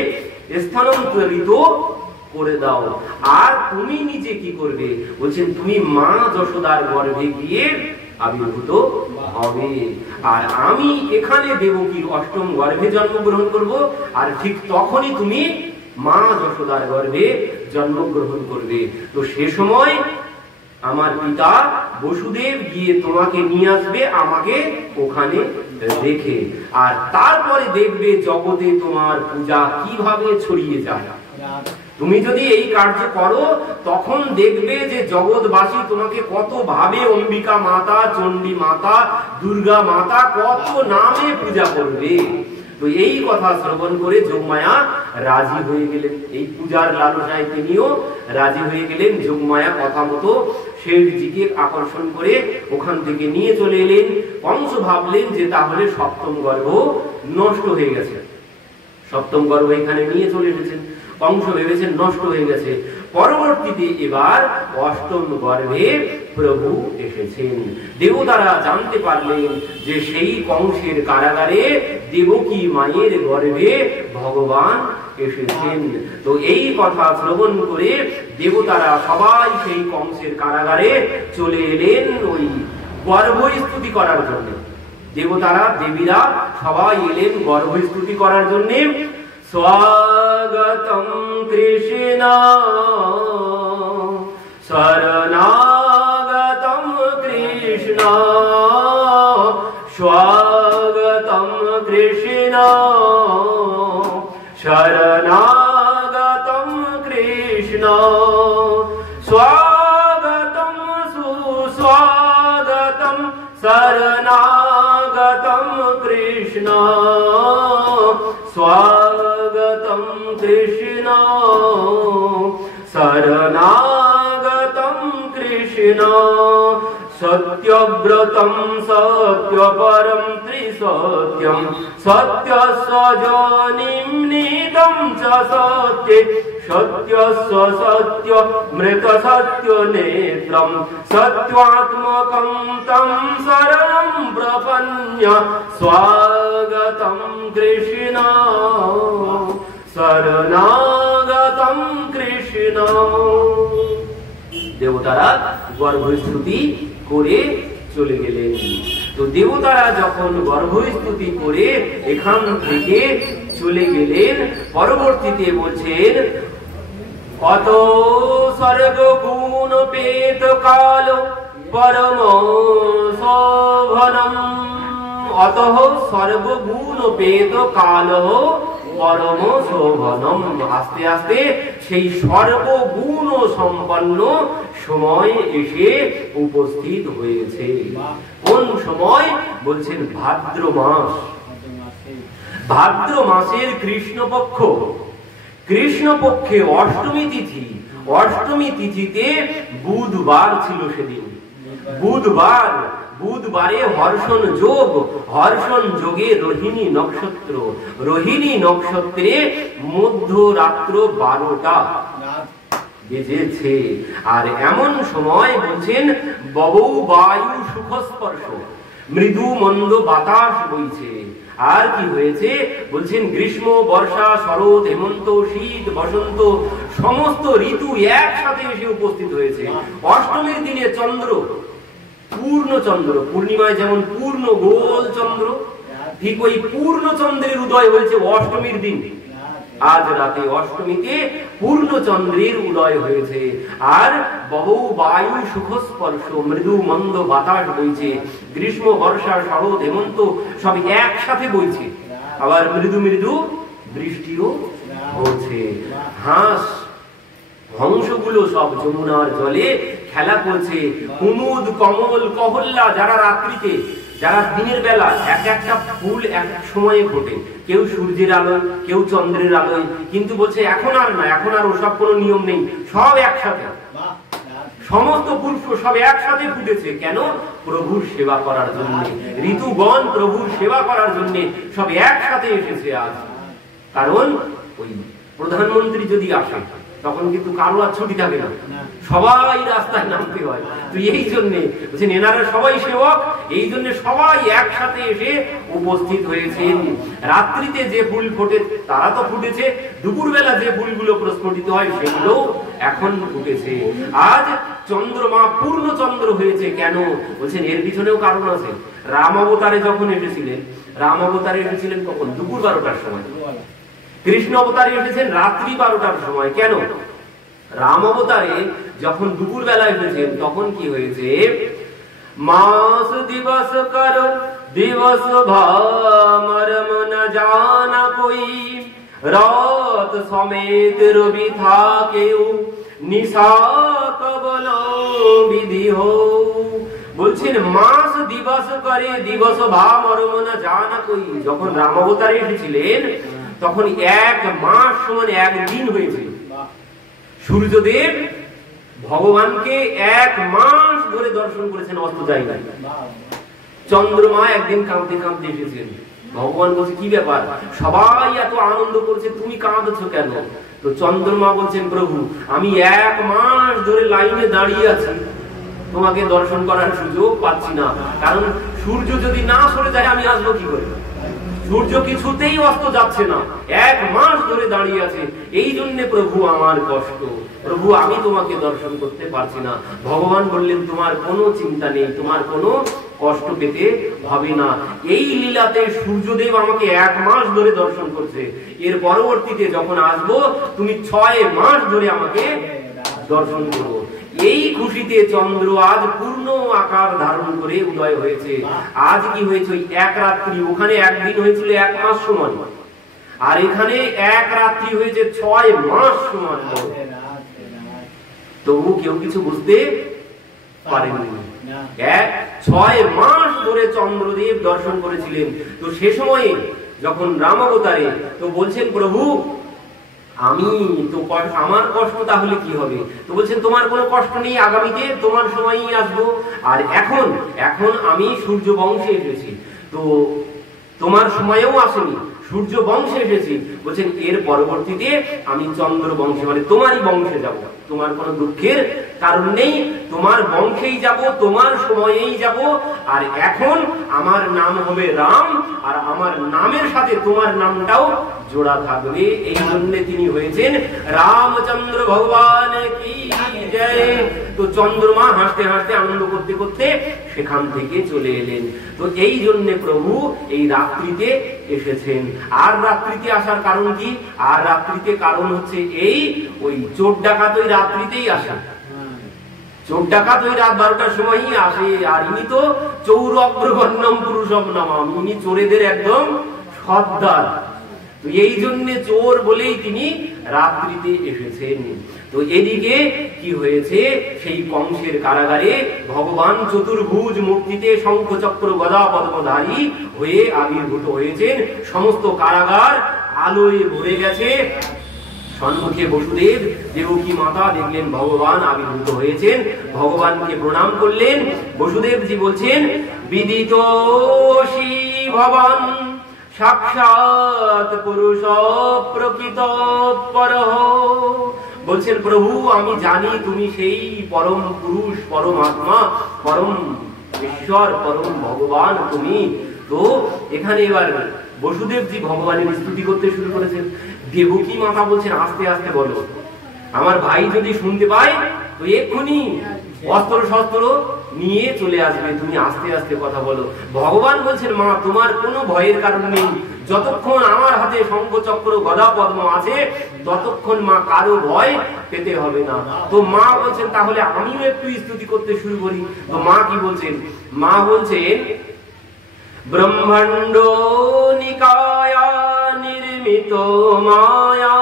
স্থানান্তরিত করে দাও। আর তুমি নিজে কি করবে, বলছেন তুমি মা যশোদার গর্ভে গিয়ে আবির্ভূত হবে। আর আমি এখানে দেবকীর অষ্টম গর্ভে জন্মগ্রহণ করব, আর ঠিক তখনই তুমি মা যশোদার গর্ভে জন্মগ্রহণ করবে। তো সে সময় আমার পিতা বসুদেব গিয়ে তোমাকে নিয়ে আসবে আমাকে ওখানে রেখে, আর তারপরে দেখবে জগতে তোমার পূজা কিভাবে ছড়িয়ে যায়। তুমি যদি এই কার্য করো তখন দেখবে যে জগৎবাসী তোমাকে কত ভাবে অম্বিকা মাতা, চণ্ডী মাতা, দুর্গা মাতা কত নামে পূজা করবে। তো এই কথা শ্রবণ করে যোগমায়া রাজি হয়ে গেলেন, এই পূজার লালসায় তিনিও রাজি হয়ে গেলেন। যোগমায়া কথা মতো শেঠজিকে আকর্ষণ করে ওখান থেকে নিয়ে চলে এলেন। কংস ভাবলেন যে তাহলে সপ্তম গর্ভ নষ্ট হয়ে গেছে, সপ্তম গর্ভ এখানে নিয়ে চলে এসেছেন, কংস ভেবেছেন নষ্ট হয়ে গেছে। পরবর্তীতে এবার অষ্টম গর্ভে প্রভু এসেছেন। দেবতারা জানতে পারলেন যে সেই কংসের কারাগারে দেবকী মায়ের গর্ভে ভগবান এসেছেন। তো এই কথা শ্রবণ করে দেবতারা সবাই সেই কংসের কারাগারে চলে এলেন ওই গর্ভস্তুতি করার জন্য। দেবতারা দেবীরা সবাই এলেন গর্ভস্তুতি করার জন্য। স্বাগতম কৃষ্ণ শরণাগতম কৃষ্ণ, স্বাগতম কৃষ্ণ শরণাগতম কৃষ্ণ, স্বাগতম শরণাগতম কৃষ্ণ স্বাগতম কৃষ্ণ শরণাগতম কৃষ্ণ সত্যব্রতম সত্যপরম ত্রিসত্যম সত্যস্য যোনিম নিতম চ সত্যে সত্যস্য সত্য মৃত সত্য নেত্রম সত্যাত্মকম তম শরণম প্রপন্য স্বাগতম কৃষ্ণ শরণাগতম কৃষ্ণ। দেবতারা গর্ভস্তুতি করে চলে গেলেন। তো দেবতারা যখন গর্ভস্তুতি করে এখান থেকে চলে গেলেন, পরবর্তীতে বলছেন কত সর্বগুণ পেত কাল পরম শোভনম অতঃ সর্বগুণ পেত কাল পরম শোভনম। আস্তে আস্তে সেই সর্বগুণ সম্পন্ন সময় এসে উপস্থিত হয়েছে। কোন সময়? বলছেন ভাদ্র মাস। ভাদ্র মাসের কৃষ্ণপক্ষ, কৃষ্ণপক্ষে অষ্টমী তিথি। অষ্টমী তিথিতে বুধবার ছিল সেদিন। বুধবারে হর্ষণ যোগ, হর্ষণ যোগে রোহিণী নক্ষত্র, রোহিণী নক্ষত্রে মধ্যরাত্র 12টা বেজেছে। আর এমন সময় বলছেন ববৌ বায়ু সুখস্পর্শ, মৃদু মন্দ বাতাস বইছে। আর কি হয়েছে? বলছেন গ্রীষ্ম বর্ষা শরৎ হেমন্ত শীত বসন্ত সমস্ত ঋতু একসাথে এসে উপস্থিত হয়েছে। অষ্টমীর দিনে চন্দ্র পূর্ণ চন্দ্র, পূর্ণিমায় যেমন পূর্ণ গোল চন্দ্র, ঠিক ওই পূর্ণ চন্দ্রের উদয় হয়েছে অষ্টমীর দিন। আজ রাতে অষ্টমীতে পূর্ণ চন্দ্রের উদয় হয়েছে। আর বহু বায়ু সুখস্পর্শ, মৃদু মন্দ বাতাস বইছে। গ্রীষ্ম বর্ষা শরৎ হেমন্ত সব একসাথে বইছে। আবার মৃদু মৃদু বৃষ্টিও হচ্ছে। হংসগুলো সব যমুনার জলে খেলা করছে। কুমুদ কমল কহল্লা, যারা রাত্রিতে, যারা দিনের বেলা এক একটা ফুল এক সময়ে ফোটে, কেউ সূর্যের আলোয়, কেউ চন্দ্রের আলোয়, কিন্তু বলছে এখন আর না, এখন আর ওসব কোনো নিয়ম নেই, সব একসাথে, সমস্ত ফুল সব একসাথে ফুটেছে। কেন? প্রভুর সেবা করার জন্য। ঋতুগণ প্রভুর সেবা করার জন্য সব একসাথে এসেছে আজ। কারণ ওই প্রধানমন্ত্রী যদি আসে তখন কিন্তু কারো আর ছুটি থাকে না, সবাই রাস্তায় নামতে হয়। তো এই জন্যে বলছেন এনারা সবাই সেবক, এই জন্য সবাই একসাথে এসে উপস্থিত হয়েছেন। রাত্রিতে যে ফুল ফোটে তারা তো ফুটেছে, দুপুরবেলা যে ফুলগুলো প্রস্ফুটিত হয় সেগুলো এখন ফুটেছে। আজ চন্দ্রমা পূর্ণ চন্দ্র হয়েছে। কেন? বলছেন এর পিছনেও কারণ আছে। রাম অবতারে যখন এসেছিলেন, রাম অবতারে এসেছিলেন কখন? দুপুর 12টার সময়। কৃষ্ণ অবতারে এসেছেন রাত্রি 12টার সময়। কেন? রাম অবতারে যখন দুপুর বেলা এসেছেন তখন কি হয়েছে? মাস দিবস কর দিবস ভামরম ন জানা কই, রাত সমেত রবি থাকেও নিশা কবল বিধি হো। বলছেন মাস দিবস করে দিবস ভামরম ন জানা কই। যখন রাম অবতারে এসেছিলেন তখন এক মাস সমান একদিন হয়েছিল। সূর্যদেব ভগবানকে এক মাস ধরে দর্শন করেছেন, অস্ত যায় নাই। চন্দ্রমা একদিন কাঁদতে কাঁদতে এসেছেন। ভগবান বলছে কি ব্যাপার, সবাই এত আনন্দ করছে, তুমি কাঁদছো কেন? তো চন্দ্রমা বলছেন প্রভু আমি এক মাস ধরে লাইনে দাঁড়িয়ে আছি, তোমাকে দর্শন করার সুযোগ পাচ্ছি না। কারণ সূর্য যদি না সরে যায় আমি আসবো কি করে? সূর্য কিছুতেই অস্ত যাচ্ছে না, এক মাস ধরে দাঁড়িয়ে আছে। এই জন্য প্রভু আমার কষ্ট, প্রভু আমি তোমাকে দর্শন করতে পারছি না। ভগবান বললেন তোমার কোনো চিন্তা নেই, তোমার কোনো কষ্ট পেতে হবে না। এই লীলাতে সূর্যদেব আমাকে এক মাস ধরে দর্শন করছে, এর পরবর্তীতে যখন আসবো তুমি 6 মাস ধরে আমাকে দর্শন করো। এই খুশিতে চন্দ্র আজ পূর্ণ আকার ধারণ করে উদয় হয়েছে। আজ কি হয়েছে? এক রাত্রি, ওখানে একদিন হয়েছিল 1 মাস সমান, আর এখানে এক রাত্রি হয়েছে 6 মাস সমান। তবু কেউ কিছু বুঝতে পারেনি। 6 মাস ধরে চন্দ্রদেব দর্শন করেছিলেন। তো সে সময়ে যখন রাম অবতারে তো বলছেন প্রভু আমি তো আমার কষ্ট তাহলে কি হবে? তো বলছেন তোমার কোনো কষ্ট নেই, আগামীতে তোমার সময়ই আসবো। আর এখন আমি সূর্য বংশে এসেছি, তো তোমার সময়েও আসেনি, সূর্য বংশে এসেছি। বলছেন এর পরবর্তীতে আমি চন্দ্র বংশে মানে তোমারই বংশে যাব, তোমার কোনো দুঃখের কারণ নেই, তোমার বংশেই যাব, তোমার সময়েই যাব। আর এখন আমার নাম হবে রাম, আর আমার নামের সাথে তোমার নামটাও জোড়া থাকবে। এই জন্য তিনি হয়েছেন রামচন্দ্র ভগবান কি জয়। তো চন্দ্রমা হাসতে হাসতে আনন্দ করতে করতে সেখান থেকে চলে এলেন। তো এই জন্য প্রভু এই রাত্রিতে এসেছেন। আর রাত্রিতে আসার কারণ কি? আর রাত্রিতে কারণ হচ্ছে এই ওই চোর ডাকাত ওই রাত্রিতেই আসে, চোর ডাকাত ওই রাত 12টার সময়ই আসে। আর ইনি তো চৌরগ্রগণ্যম পুরুষম নামাম, ইনি চোরেদের একদম সর্দার। তো এই জন্য চোর বলেই তিনি রাত্রিতে এসেছেন। তো এদিকে কি হয়েছে, সেই কংসের কারাগারে ভগবান চতুর্ভুজ মূর্তিতে শঙ্খ চক্র গদা পদ্মধারী হয়ে আবির্ভূত হয়েছেন। সমস্ত কারাগার আলোয় ভরে গেছে। সম্মুখে বসুদেব দেবকী মাতা দেখলেন ভগবান আবির্ভূত হয়েছেন, ভগবানকে প্রণাম করলেন। বসুদেবজি বলছেন বিদিতোষি ভবান সাক্ষাৎ পুরুষ প্রকৃত পরহ। বলছেন প্রভু আমি জানি তুমি সেই পরম পুরুষ, পরমাত্মা, পরম ঈশ্বর, পরম ভগবান তুমি। তো এখানে এবার বসুদেবজি ভগবানের স্তুতি করতে শুরু করেছেন। দেবকী মাতা বলছেন আস্তে আস্তে বলো, আমার ভাই যদি শুনতে পায় তো এক্ষুনি অস্ত্র শস্ত্র নিয়ে চলে আসবে, তুমি আস্তে আস্তে কথা বলো। ভগবান বলছেন মা তোমার কোনো ভয়ের কারণ নেই, যতক্ষণ আমার হাতে শঙ্খ চক্র গদা পদ্ম আছে ততক্ষণ মা কারো ভয় পেতে হবে না। তো মা বলছেন তাহলে আমিও একটু স্তুতি করতে শুরু করি। তো মা কি বলছেন? মা বলছেন ব্রহ্মাণ্ড নিকায়া নির্মিত মায়া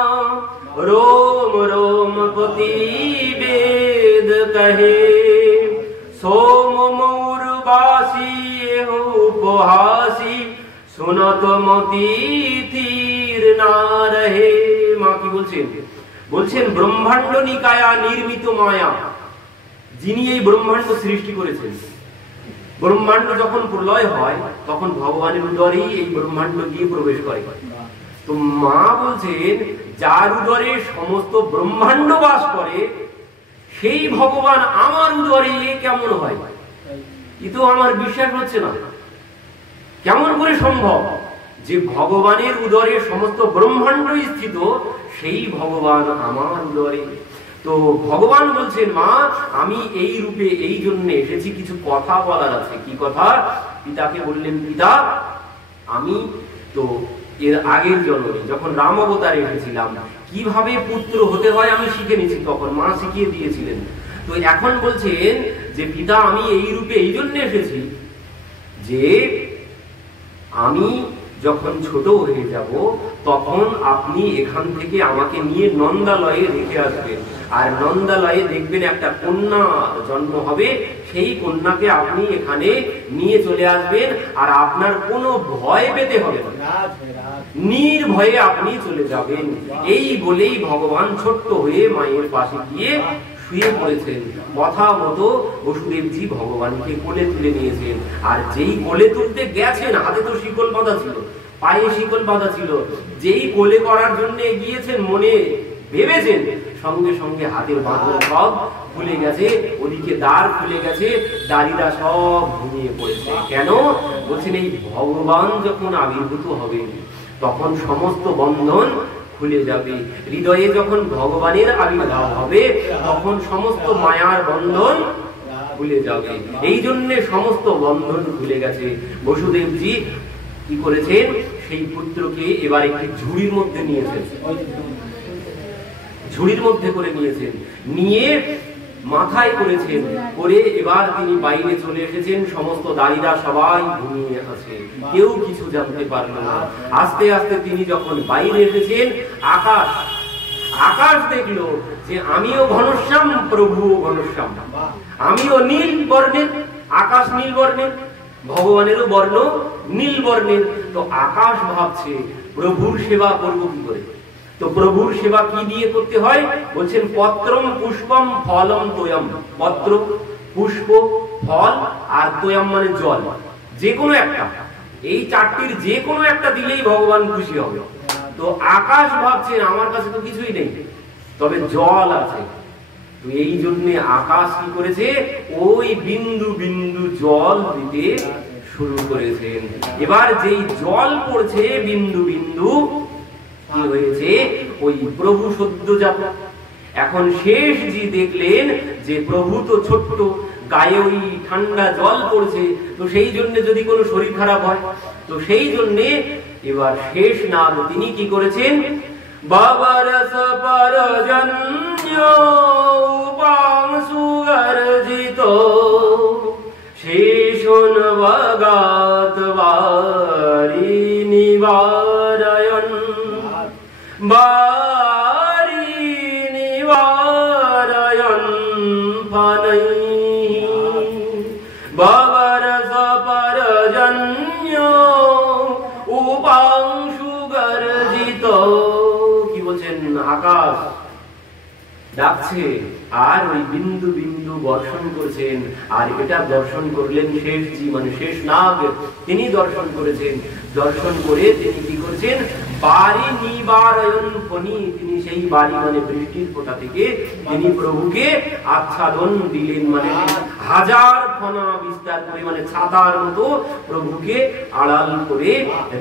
रोम रोम पति वेद कहे सोम मौरवासी उपहासी सुनत मति तीर ना रहे। মা কি বলছেন? বলছেন ব্রহ্মাণ্ড নিকায়া নির্মিত মায়া, যিনি এই ব্রহ্মাণ্ড সৃষ্টি করেছেন। ব্রহ্মাণ্ড যখন প্রলয় হয় তখন ভগবানের উদরেই এই ব্রহ্মাণ্ড গিয়ে প্রবেশ করে। তো মা বলছেন যার উদরে সমস্ত ব্রহ্মাণ্ড বাস করে সেই ভগবান আমার উদরে কেমন হয়? এ তো আমার বিশ্বাস হচ্ছে না। কেমন করে সম্ভব যে ভগবানের উদরে সমস্ত ব্রহ্মাণ্ড স্থিত, সেই ভগবান আমার উদরে? তো ভগবান বলছেন মা আমি এই রূপে এই জন্য এসেছি, কিছু কথা বলার আছে। কি কথা? পিতাকে বললেন পিতা আমি তো এর আগের জন্মে যখন রাম অবতারে এসেছিলাম কিভাবে পুত্র হতে হয় আমি শিখে নিয়েছি, তখন মা শিখিয়ে দিয়েছিলেন। তো এখন বলছেন যে পিতা আমি এই রূপে এই জন্য এসেছি যে আমি যখন ছোট হয়ে যাব তখন আপনি এখান থেকে আমাকে নিয়ে নন্দালয়ে রেখে আসবেন। আর নন্দালয়ে দেখবেন একটা কন্যা জন্ম হবে, সেই কন্যাকে আপনি এখানে নিয়ে চলে আসবেন। আর আপনার কোনো ভয় পেতে হবে না, নির্ভয়ে আপনি চলে যাবেন। এই বলেই ভগবান ছোট্ট হয়ে মায়ের পাশে গিয়ে শুয়ে পড়েছেন। কথা মতো বসুদেবজি ভগবানকে কোলে তুলে নিয়েছেন। আর যেই কোলে তুলতে গেছেন হাতে তো শিকল বাঁধা ছিল, পায়ে শিকল বাঁধা ছিল, যেই কোলে করার জন্য গিয়েছেন মনে ভেবেছেন সঙ্গে সঙ্গে হাতের বাঁধন সব খুলে গেছে, ওদিকে দ্বার খুলে গেছে, দাড়িরা সব ঘুমিয়ে পড়েছে। কেন? বলছেন এই ভগবান যখন আবির্ভূত হবে তখন সমস্ত বন্ধন খুলে যাবে। হৃদয়ে যখন ভগবানের আবির্ভাব হবে তখন সমস্ত মায়ার বন্ধন খুলে যাবে। এই জন্য সমস্ত বন্ধন খুলে গেছে। বসুদেবজি কি করেছেন? সেই পুত্রকে এবার একটি ঝুড়ির মধ্যে নিয়েছেন, ঝুড়ির মধ্যে করে নিয়েছেন, নিয়ে মাথায় করেছেন, করে এবার তিনি বাইরে চলে এসেছেন। সমস্ত দাঁড়িরা সবাই ঘুমিয়ে আছে, কেউ কিছু জানতে পারল না। আস্তে আস্তে তিনি যখন বাইরে এসেছেন আকাশ দেখলো যে আমিও ঘনশ্যাম প্রভুও ঘনশ্যাম, আমিও নীল বর্ণের আকাশ নীল বর্ণের, ভগবানেরও বর্ণ নীল বর্ণের। তো আকাশ ভাবছে প্রভুর সেবা করবো কি করে? তো প্রভুর সেবা কি দিয়ে করতে হয়? বলছেন পত্রম পুষ্পম ফলম তোয়ম। পত্র, পুষ্প, ফল আর তোয়ম মানে জল, যে কোনো একটা, এই চারটির যে কোনো একটা দিলেই ভগবান খুশি হবে। তো আকাশ ভাবছেন আমার কাছে তো কিছুই নেই, তবে জল আছে। তো এই জন্য আকাশ কি করেছে? ওই বিন্দু বিন্দু জল দিতে শুরু করেছেন। এবার যেই জল পড়ছে বিন্দু বিন্দু, কি হয়েছে? ওই প্রভু সদ্যজাত। এখন শেষজি দেখলেন যে প্রভু তো ছোট্ট, গায়ে ওই ঠান্ডা জল পড়ছে, তো সেই জন্য যদি কোনো শরীর খারাপ হয়, তো সেই জন্য এবার শেষ নাগ তিনি কি করেছেন? বাবারস পরজন্য উপাংশু গর্জিত শেষন বগাত বারি নিবারয়ন বারি নিবারয়ন ফানাই বাবারস পরজন্য উপাংশু গর্জিত। কি বলছেন? আকাশ ডাকছে আর ওই বিন্দু বিন্দু বর্ষণ করছেন। আর এটা দর্শন করলেন শেষজি, মানে শেষ নাগ, তিনি দর্শন করেছেন। দর্শন করে তিনি কি করেছেন? বারি নিবারয়ন ফণি, তিনি সেই বারি মানে বৃষ্টির ফোঁটা থেকে তিনি প্রভুকে আচ্ছাদন দিলেন, মানে হাজার ফণা বিস্তার করে, মানে ছাতার মতো প্রভুকে আড়াল করে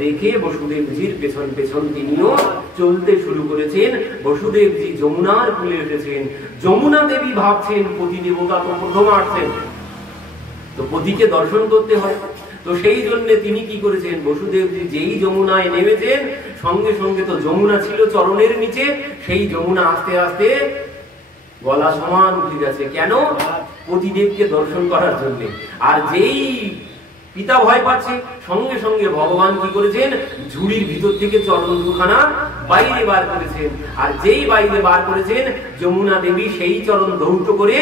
রেখে বসুদেবজির পেছন পেছন তিনিও চলতে শুরু করেছেন। বসুদেবজি যমুনার কূলে এসেছেন। যমুনা দেবী ভাবছেন পতি দেবতা তো প্রথম আসছেন, তো পতিকে দর্শন করতে হয়। তো সেই জন্য তিনি কি করেছেন? বসুদেবজি যেই যমুনায় নেমেছেন, সঙ্গে সঙ্গে তো যমুনা ছিল চরণের নিচে, সেই যমুনা আস্তে আস্তে গলা সমান উঠে গেছে। কেন? পতিদেবকে দর্শন করার জন্য। আর যেই পিতা ভয় পাচ্ছে, সঙ্গে সঙ্গে ভগবান কি করেছেন? ঝুড়ির ভিতর থেকে চরণ দুখানা বাইরে বার করেছেন। আর যেই বাইরে বার করেছেন, যমুনা দেবী সেই চরণ ধৌত করে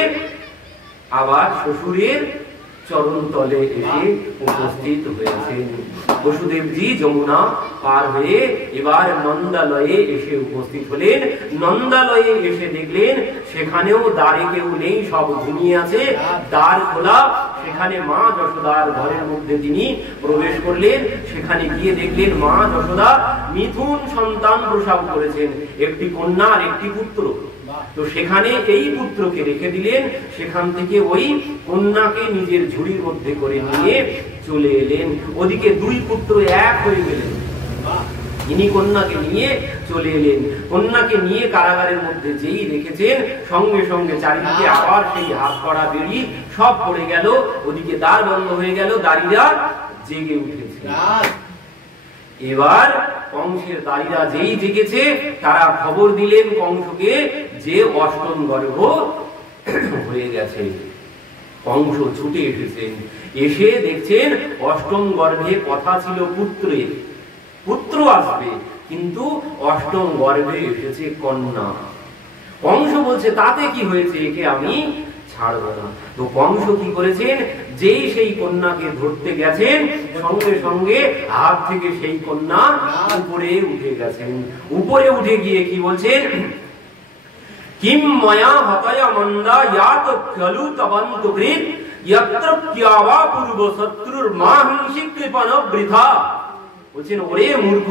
আবার শ্বশুরের চরণ তলে এসে উপস্থিত হয়েছেন। বসুদেবজি যমুনা পার হয়ে এবার নন্দালয়ে এসে উপস্থিত হলেন। নন্দালয়ে এসে দেখলেন সেখানেও দ্বারে কেউ নেই, সব ঘুমিয়ে আছে, দ্বার খোলা। সেখানে মা যশোদার ঘরের মধ্যে তিনি প্রবেশ করলেন। সেখানে গিয়ে দেখলেন মা যশোদা মিথুন সন্তান প্রসব করেছেন, একটি কন্যা আর একটি পুত্র। তো সেখানে এই পুত্রকে রেখে দিলেন। সেখান থেকে ওই কন্যাকে নিজের ঝুড়ির মধ্যে করে নিয়ে চলে এলেন। ওদিকে দুই পুত্র এক হয়ে গেলেন। ইনি কন্যাকে নিয়ে চলে এলেন। কন্যাকে নিয়ে কারাগারের মধ্যে যেই রেখেছেন, সঙ্গে সঙ্গে চারিদিকে আবার সেই হাত করা বেড়ি সব পড়ে গেল। ওদিকে দ্বার বন্ধ হয়ে গেল, দাঁড়িরা জেগে উঠেছে। এবার কংসের দাঁড়িরা যেই জেগেছে, তারা খবর দিলেন কংসকে যে অষ্টম গর্ভ হয়ে গেছে। কংস ছুটে এসেছেন, এসে দেখছেন অষ্টম গর্ভে কথা ছিল পুত্রের, পুত্র আসবে, কিন্তু অষ্টম গর্ভে এসেছে কন্যা। কংস বলছে তাতে কি হয়েছে, একে আমি ছাড়বো না। তো কংস কি করেছেন? যেই সেই কন্যাকে ধরতে গেছেন, সঙ্গে সঙ্গে হাত থেকে সেই কন্যা উপরে উঠে গেছেন। উপরে উঠে গিয়ে কি বলছেন? কিম ময়া হতয়া মন্দা ইয়াত খলু তবন্ত বৃত यत्र क्यावा पूर्व शत्रुर माहिंसी कृपण বৃথা। বলছেন ওরে মূর্খ,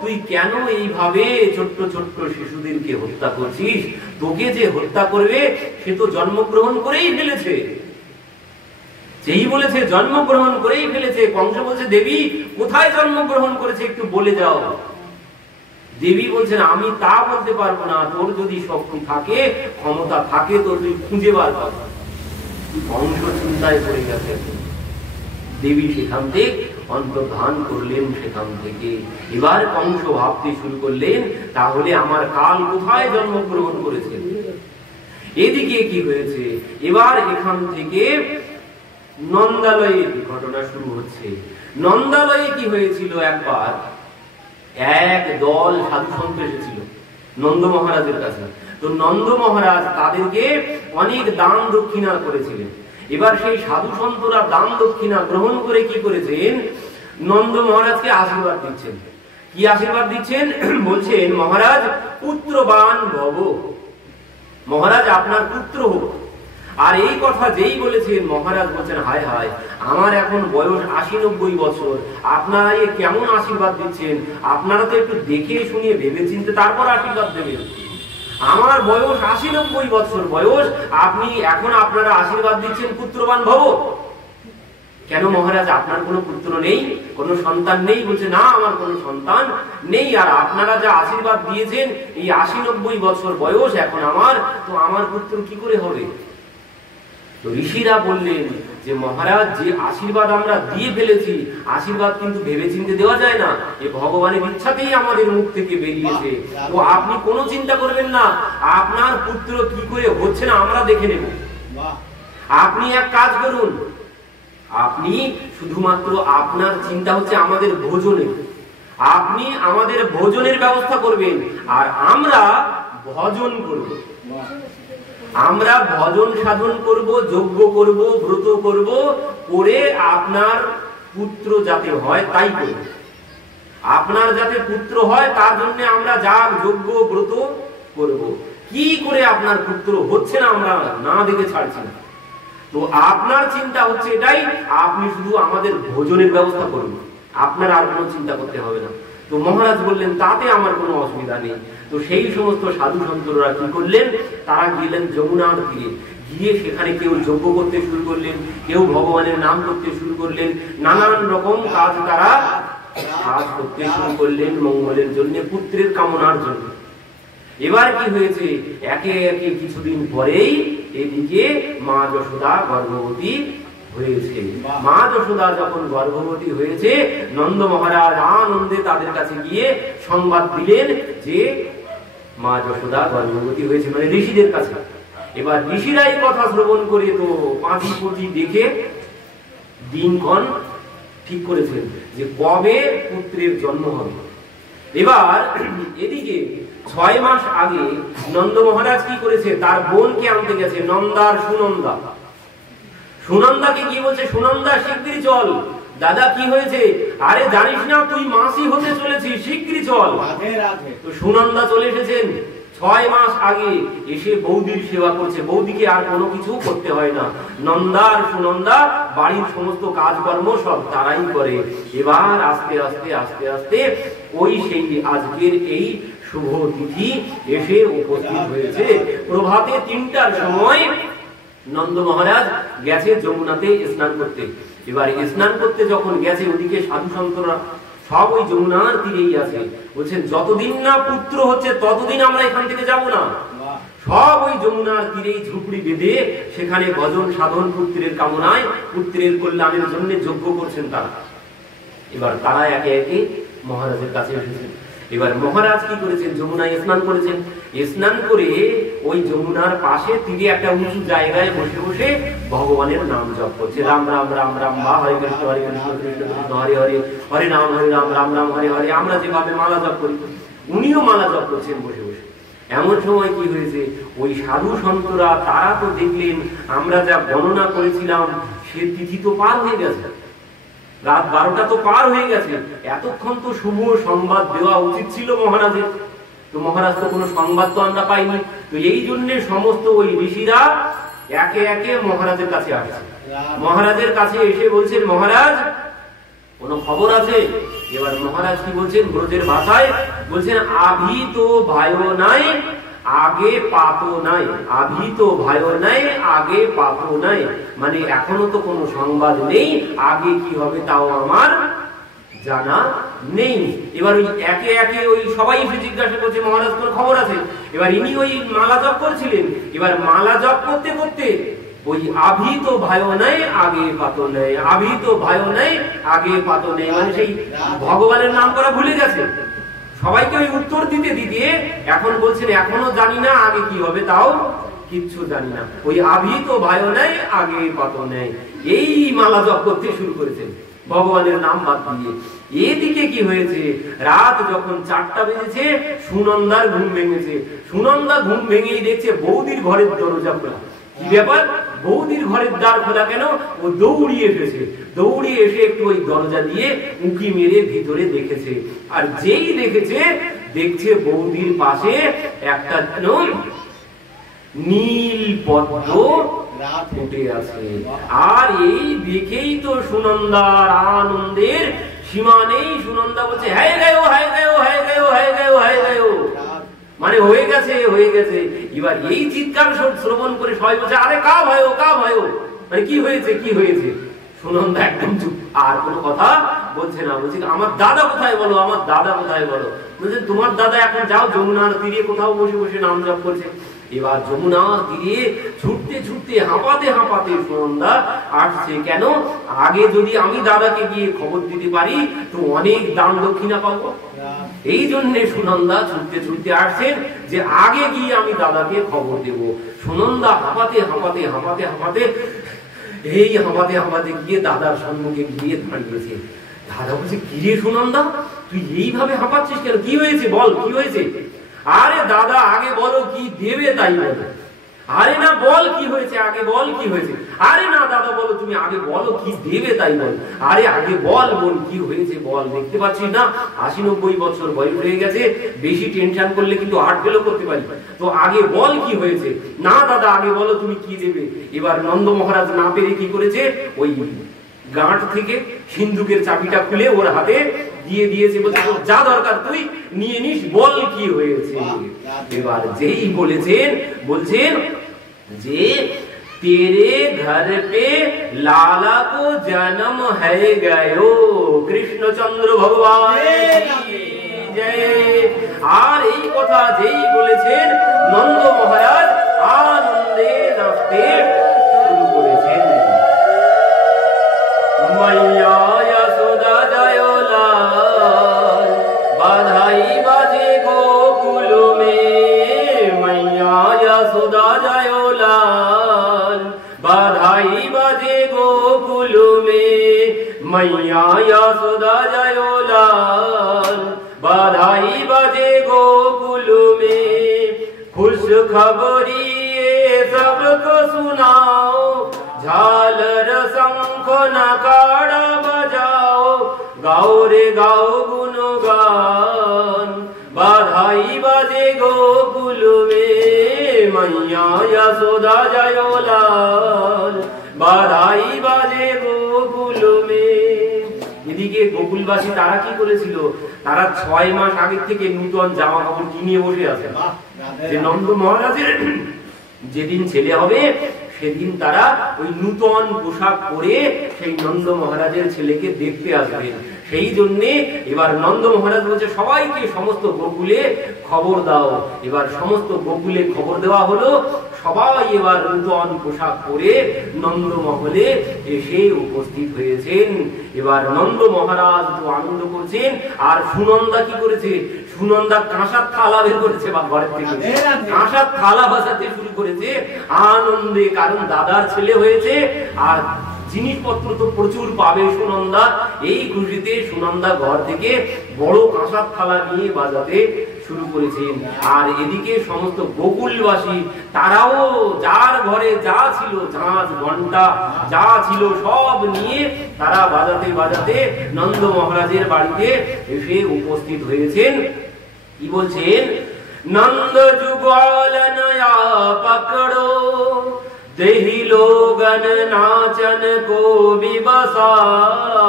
তুই কেন এইভাবে ছোট্ট ছোট্ট শিশুদেরকে হত্যা করছিস? তোকে যে হত্যা করবে সে তো জন্মগ্রহণ করেই ফেলেছে। যেই বলেছে জন্মগ্রহণ করেই ফেলেছে। কংস বলছে দেবী কোথায় জন্মগ্রহণ করেছে একটু বলে যাও। দেবী বলছেন আমি তা বলতে পারবো না, তোর যদি শক্তি থাকে, ক্ষমতা থাকে, তোর তুই খুঁজে বার কর। কংস চিন্তায় পড়ে গেছে। দেবী সেখান থেকে অন্তর্ধান করলেন। সেখান থেকে এবার কংস ভাবতে শুরু করলেন তাহলে আমার কাল কোথায় জন্মগ্রহণ করেছে। এদিকে কি হয়েছে, এবার এখান থেকে নন্দালয়ে ঘটনা শুরু হচ্ছে। নন্দালয়ে কি হয়েছিল, একবার এক দল সাধু সন্ত এসেছিল নন্দ মহারাজের কাছে। তো নন্দ মহারাজ তাদেরকে অনেক দান দক্ষিণা করেছিলেন। এবার সেই সাধু সন্তরা দান দক্ষিণা গ্রহণ করে কি করেছেন, নন্দ মহারাজকে আশীর্বাদ দিচ্ছেন। কি আশীর্বাদ দিচ্ছেন? বলছেন, মহারাজ পুত্রবান ভব, মহারাজ আপনার পুত্র হোক। আর এই কথা যেই বলেছেন, মহারাজ বলছেন, হায় হায়, আমার এখন বয়স 80-90 বছর, আপনারা এ কেমন আশীর্বাদ দিচ্ছেন? আপনারা তো একটু দেখে শুনিয়ে ভেবে চিন্তে তারপর আশীর্বাদ দেবেন। আমার বয়স 80-90 বছর বয়স, আপনি এখন আপনারা আশীর্বাদ দিচ্ছেন পুত্রবান ভব। কেন মহারাজ, আপনার কোনো পুত্র নেই, কোনো সন্তান নেই? বলছে, না, আমার কোনো সন্তান নেই। আর আপনারা যা আশীর্বাদ দিয়েছেন, এই 80-90 বছর বয়স এখন আমার, তো আমার পুত্র কি করে হবে? তো ঋষিরা বললেন যে, মহারাজ, যে আশীর্বাদ আমরা দিয়ে ফেলেছি, আশীর্বাদ কিন্তু ভেবে চিন্তে দেওয়া যায় না, এ ভগবানের ইচ্ছাতেই আমাদের মুখ থেকে বেরিয়েছে। তো আপনি কোনো চিন্তা করবেন না, আপনার পুত্র কি করে হচ্ছে না আমরা দেখে নেব। আপনি এক কাজ করুন, আপনি শুধুমাত্র আপনার চিন্তা হচ্ছে আমাদের ভোজনের, আপনি আমাদের ভোজনের ব্যবস্থা করবেন, আর আমরা ভজন করব। আমরা ভজন সাধন করব, যজ্ঞ করব, ব্রত করব, করে আপনার পুত্র যাতে হয় তাই করব। আপনার যাতে পুত্র হয় তার জন্য আমরা যাগ যজ্ঞ ব্রত করব। কি করে আপনার পুত্র হচ্ছে না আমরা না দেখে ছাড়ছি না। তো আপনার চিন্তা হচ্ছে এটাই, আপনি শুধু আমাদের ভোজনের ব্যবস্থা করবেন, আপনার আর কোনো চিন্তা করতে হবে না। তো মহারাজ বললেন, তাতে আমার কোনো অসুবিধা নেই। তো সেই সমস্ত সাধু সন্তরা কি করলেন, তারা গেলেন যমুনার তীরে, গিয়ে সেখানে কেউ যজ্ঞ করতে শুরু করলেন, কেউ ভগবানের নাম করতে শুরু করলেন, নানান রকম কাজ তারা কাজ করতে শুরু করলেন মঙ্গলের জন্য, পুত্রের কামনার জন্য। এবার কি হয়েছে, একে একে কিছুদিন পরেই এদিকে মা যশোদা গর্ভবতী হয়েছে। মা যশোদা যখন গর্ভবতী হয়েছে, নন্দ মহারাজ আনন্দে তাদের কাছে গিয়ে সংবাদ দিলেন যে মা যশোদা গর্ভবতী হয়েছে, মানে ঋষিদের কাছে। এবার ঋষিরা এই কথা শ্রবণ করে তো পাঁচি পুঁজি দেখে দিনক্ষণ ঠিক করেছেন যে কবে পুত্রের জন্ম হবে। এবার এদিকে 6 মাস আগে নন্দ মহারাজ কি করেছে, তার বোনকে আনতে গেছে, নন্দার সুনন্দা। সুনন্দাকে কি বলছে, সুনন্দা শিগগিরই চল। দাদা কি হয়েছে? আরে জানিস না তুই মাসি হতে চলেছিস, শিগগিরই চল। তো সুনন্দা চলে এসেছেন 6 মাস আগে, এসে বৌদির সেবা করছে। বৌদিকে আর কোনো কিছু করতে হয় না, নন্দা আর সুনন্দা বাড়ির সমস্ত কাজকর্ম সব তারাই করে। এবার আস্তে আস্তে আস্তে আস্তে ওই সেই আজকের এই শুভ তিথি এসে উপস্থিত হয়েছে। প্রভাতে 3টার সময় নন্দ মহারাজ গেছে যমুনাতে স্নান করতে। এবার স্নান করতে যখন গেছে, ওদিকে সাধু সন্তরা সব ওই যমুনার তীরেই আছে। বলছেন, যতদিন না পুত্র হচ্ছে ততদিন আমরা এখান থেকে যাব না। সব ওই যমুনার তীরেই ঝুপড়ি বেঁধে সেখানে ভজন সাধন, পুত্রের কামনায়, পুত্রের কল্যাণের জন্য যজ্ঞ করছেন তারা। এবার তারা একে একে মহারাজের কাছে এসেছেন। এবার মহারাজ কি করেছেন, যমুনায় স্নান করেছেন। স্নান করে ওই যমুনার পাশে তীরে একটা উঁচু জায়গায় বসে বসে ভগবানের নাম জপ করছে। রাম রাম রাম রাম বা হরে কৃষ্ণ কৃষ্ণ কৃষ্ণ হরে হরে, হরে রাম রাম রাম হরে হরে। আমরা যেভাবে মালা জপ করি, উনিও মালা জপ করছেন বসে বসে। এমন সময় কি হয়েছে, ওই সাধু সন্তরা তারা তো দেখলেন আমরা যা গণনা করেছিলাম সে তিথি তো পার হয়ে গেছে, রাত 12টা তো পার হয়ে গেছে। এতক্ষণ তো শুভ সংবাদ দেওয়া উচিত ছিল মহারাজের। তো মহারাজ তো কোনো সংবাদ তো আমরা পাইনি। তো এই জন্য সমস্ত ওই ঋষিরা একে একে মহারাজের কাছে আসছে। মহারাজের কাছে এসে বলছেন, মহারাজ কোনো খবর আছে? এবার মহারাজ কি বলছেন ব্রজের ভাষায়, বলছেন, আভি তো ভাই নাই আগে পাতো নাই, আভি তো ভাই নাই আগে পাতো নাই, মানে এখনো তো কোনো সংবাদ নেই, আগে কি হবে তাও আমার জানা নেই। এবার ওই একে একে ওই সবাই এসে জিজ্ঞাসা করছে, মহারাজ কোন খবর আছে? এবার ইনি ওই মালা জপ করছিলেন। এবার মালা জপ করতে করতে ওই আভি তো ভাই নাই আগে পাতো নেই, আভি তো ভাই নাই আগে পাতো নেই, মানে সেই ভগবানের নাম করা ভুলে গেছে। সবাইকে ওই উত্তর দিতে দিতে এখন বলছেন, এখনো জানি না আগে কি হবে তাও কিচ্ছু জানি না, ওই আভি তো ভাই নাই আগে পাতো নেই, এই মালা জপ করতে শুরু করেছেন ভগবানের নাম বাদ দিয়ে। এদিকে কি হয়েছে, রাত যখন 4টা বেজেছে, সুনন্দার ঘুম ভেঙেছে। সুনন্দা ঘুম ভেঙেই দেখছে বৌদির ঘরের দরজা খোলা। কি ব্যাপার, বৌদির ঘরের দ্বার খোলা কেন? ও দৌড়িয়ে এসেছে, দৌড়িয়ে এসে একটু ওই দরজা দিয়ে উঁকি মেরে ভিতরে দেখেছে। আর যেই দেখেছে, দেখছে বৌদির পাশে একটা নীল পদ্ম ফুটে আছে। আর এই দেখেই তো সুনন্দার আনন্দের সীমা নেই। সুনন্দা বলছে, হ্যাঁ গায়ো, হ্যাঁ গায়ো, হ্যাঁ গায়ো, হ্যাঁ গায়ো, হ্যাঁ গায়ো, মানে হয়ে গেছে, হয়ে গেছে। এবার এই চিৎকার শ্রবণ করে সবাই বলছে, আরে কা ভাইও, কা ভাইও, মানে কি হয়েছে, কি হয়েছে? সুনন্দা একদম চুপ, আর কোনো কথা বলছে না। বলছে, আমার দাদা কোথায় বলো, আমার দাদা কোথায় বলো। বলছে, তোমার দাদা এখন যাও যমুনার তীরে কোথাও বসে বসে নাম জপ করছে। এবার যমুনার তীরে ছুটতে ছুটতে হাঁপাতে হাঁপাতে সুনন্দা আসছে। কেন? আগে যদি আমি দাদাকে গিয়ে খবর দিতে পারি তো অনেক দান দক্ষিণা পাবো। এই জন্য সুনন্দা ছুটতে ছুটতে আসছেন যে আগে গিয়ে আমি দাদাকে খবর দেব। সুনন্দা হাঁপাতে হাঁপাতে হাঁপাতে হাঁপাতে এই হাঁপাতে হাঁপাতে গিয়ে দাদার সম্মুখে গিয়ে দাঁড়িয়েছে। দাদা বলছে, কি রে সুনন্দা, তুই এইভাবে হাঁপাচ্ছিস কেন? কি হয়েছে বল, কি হয়েছে? আরে দাদা আগে বলো কি দেবে তাই বলো। আরে না বল কি হয়েছে, আগে বল কি হয়েছে। আরে না দাদা বলো, তুমি আগে বলো কি দেবে তাই বল। আরে আগে বল বোন কি হয়েছে বল, দেখতে পাচ্ছিস না 80-90 বছর বয়স হয়ে গেছে, বেশি টেনশন করলে কিন্তু হার্ট ফেলও করতে পারি, তো আগে বল কি হয়েছে। না দাদা আগে বলো তুমি কি দেবে। এবার নন্দ মহারাজ না পেরে কি করেছে, ওই গাঁট থেকে সিন্ধুকের চাবিটা খুলে ওর হাতে দিয়ে দিয়েছে। বলছে, যা দরকার তুই নিয়ে নিস, বল কি হয়েছে। এবার যেই বলেছেন, বলছেন যে तेरे घर पे लाला को जन्म है गयो, কৃষ্ণচন্দ্র ভগবান জয়। আর এই কথা যেই বলেছেন, নন্দ মহারাজ আনন্দে নাচতে শুরু করেছেন। মাইয়া যশোদা জয় লাল, বাধাই বাজে গোকুল মে, মাইয়া যশোদা জয় লাল, বাধাই বাজে গোকুল মে, मैया यशोदा जय लाल, बधाई बजे गोकुल में, खुश खबरी सबको सुनाओ, झालर शंख नगाड़ा बजाओ, गाओ रे गाओ गुणगान, बधाई बजे गोकुल में, मैया यशोदा जय लाल, बधाई बजे गोकुल में। এদিকে গোকুলবাসী তারা কি করেছিল, তারা 6 মাস আগে থেকে নূতন জামা কাপড় কিনে বসে আছে। যে নন্দ মহারাজের যেদিন ছেলে হবে সেদিন তারা ওই নূতন পোশাক পরে সেই নন্দ মহারাজের ছেলেকে দেখতে আসবে। সেই জন্য এবার নন্দ মহারাজ বলছে সবাইকে সমস্ত গোকুলে খবর দাও। এবার সমস্ত গোকুলে খবর দেওয়া হলো, সবাই এবার নূতন পোশাক পরে নন্দ মহলে এসে উপস্থিত হয়েছেন। এবার নন্দ মহারাজ তো আনন্দ করছেন, আর সুনন্দা কি করেছে, সুনন্দা কাঁসার থালা বের করেছে বা ঘরের থেকে কাঁসার থালা বাজাতে শুরু করেছে আনন্দে, কারণ দাদার ছেলে হয়েছে আর জিনিসপত্র তো প্রচুর পাবে সুনন্দা। এই খুশিতে সুনন্দা ঘর থেকে বড় কাঁসার থালা নিয়ে বাজাতে শুরু করেছেন। আর এদিকে সমস্ত গোকুলবাসী তারাও যার ঘরে যা ছিল, ঝাঁঝ ঘন্টা যা ছিল সব নিয়ে তারা বাজাতে বাজাতে নন্দ মহারাজের বাড়িতে এসে উপস্থিত হয়েছেন। কি বলছেন, নন্দ যুগল নয়া পকড়ো, देही लोगन नाचन को बिबसाए,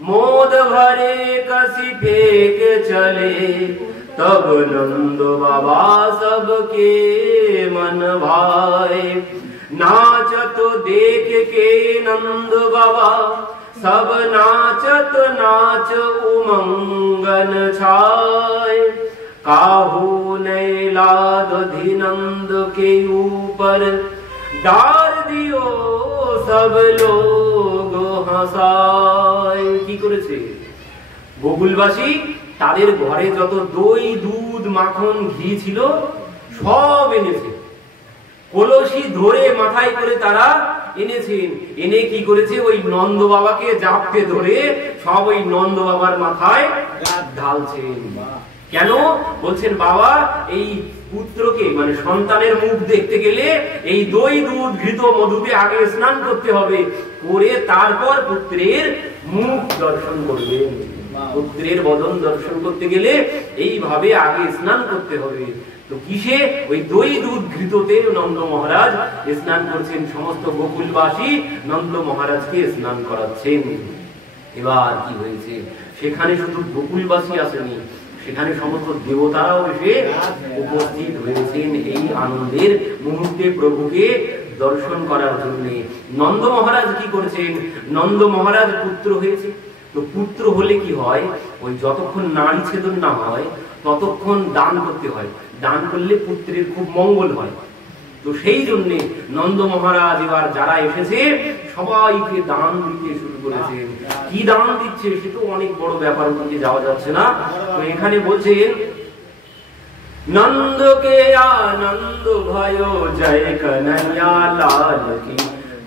मोद भरे कसी फेंक चले, तब नंद बाबा सबके मन भाए, नाचत देख के नंद बाबा सब नाचत नाच उमंगन छाए, काहू ने लाद नंद के ऊपर डाल दियो सब लोग হাসায়। কি করেছে গোকুলবাসী, তাদের ঘরে যত দই দুধ মাখন ঘি ছিল সব এনেছে, কলসি ধরে মাথায় করে তারা এনেছেন। এনে কি করেছে, ওই নন্দ বাবাকে জাপটে ধরে সব ওই নন্দ বাবার মাথায় ঢালছেন। কেন বলছেন, বাবা এই পুত্রকে মানে সন্তানের মুখ দেখতে গেলে এই দই দুধ ঘৃত মধুতে আগে স্নান করতে হবে, করে তারপর পুত্রের মুখ দর্শন করবেন। পুত্রের বদন দর্শন করতে গেলে এইভাবে আগে স্নান করতে হবে। তো কিসে? ওই দই দুধ ঘৃততে নন্দ মহারাজ স্নান করছেন, সমস্ত গোকুলবাসী নন্দ মহারাজকে স্নান করাচ্ছেন। এবার কি হয়েছে, সেখানে শুধু গোকুলবাসী আসেনি, সেখানে সমস্ত দেবতারাও এসে উপস্থিত হয়েছেন এই আনন্দের মুহূর্তে প্রভুকে দর্শন করার জন্য। নন্দ মহারাজ কি করেছেন? নন্দ মহারাজ পুত্র হয়েছে, তো পুত্র হলে কি হয়, ওই যতক্ষণ নারী ছেদন না হয় ততক্ষণ দান করতে হয়, দান করলে পুত্রের খুব মঙ্গল হয়। তো সেই জন্য নন্দ মহারাজ এবার যারা এসেছে সবাইকে দান দিতে শুরু করেছেন। কি দান দিচ্ছে সেটা অনেক বড় ব্যাপার, মধ্যে যাওয়া যাচ্ছে না। তো এখানে বলছেন নন্দকে আনন্দ ভয় জয় কনৈয়া লাল কি,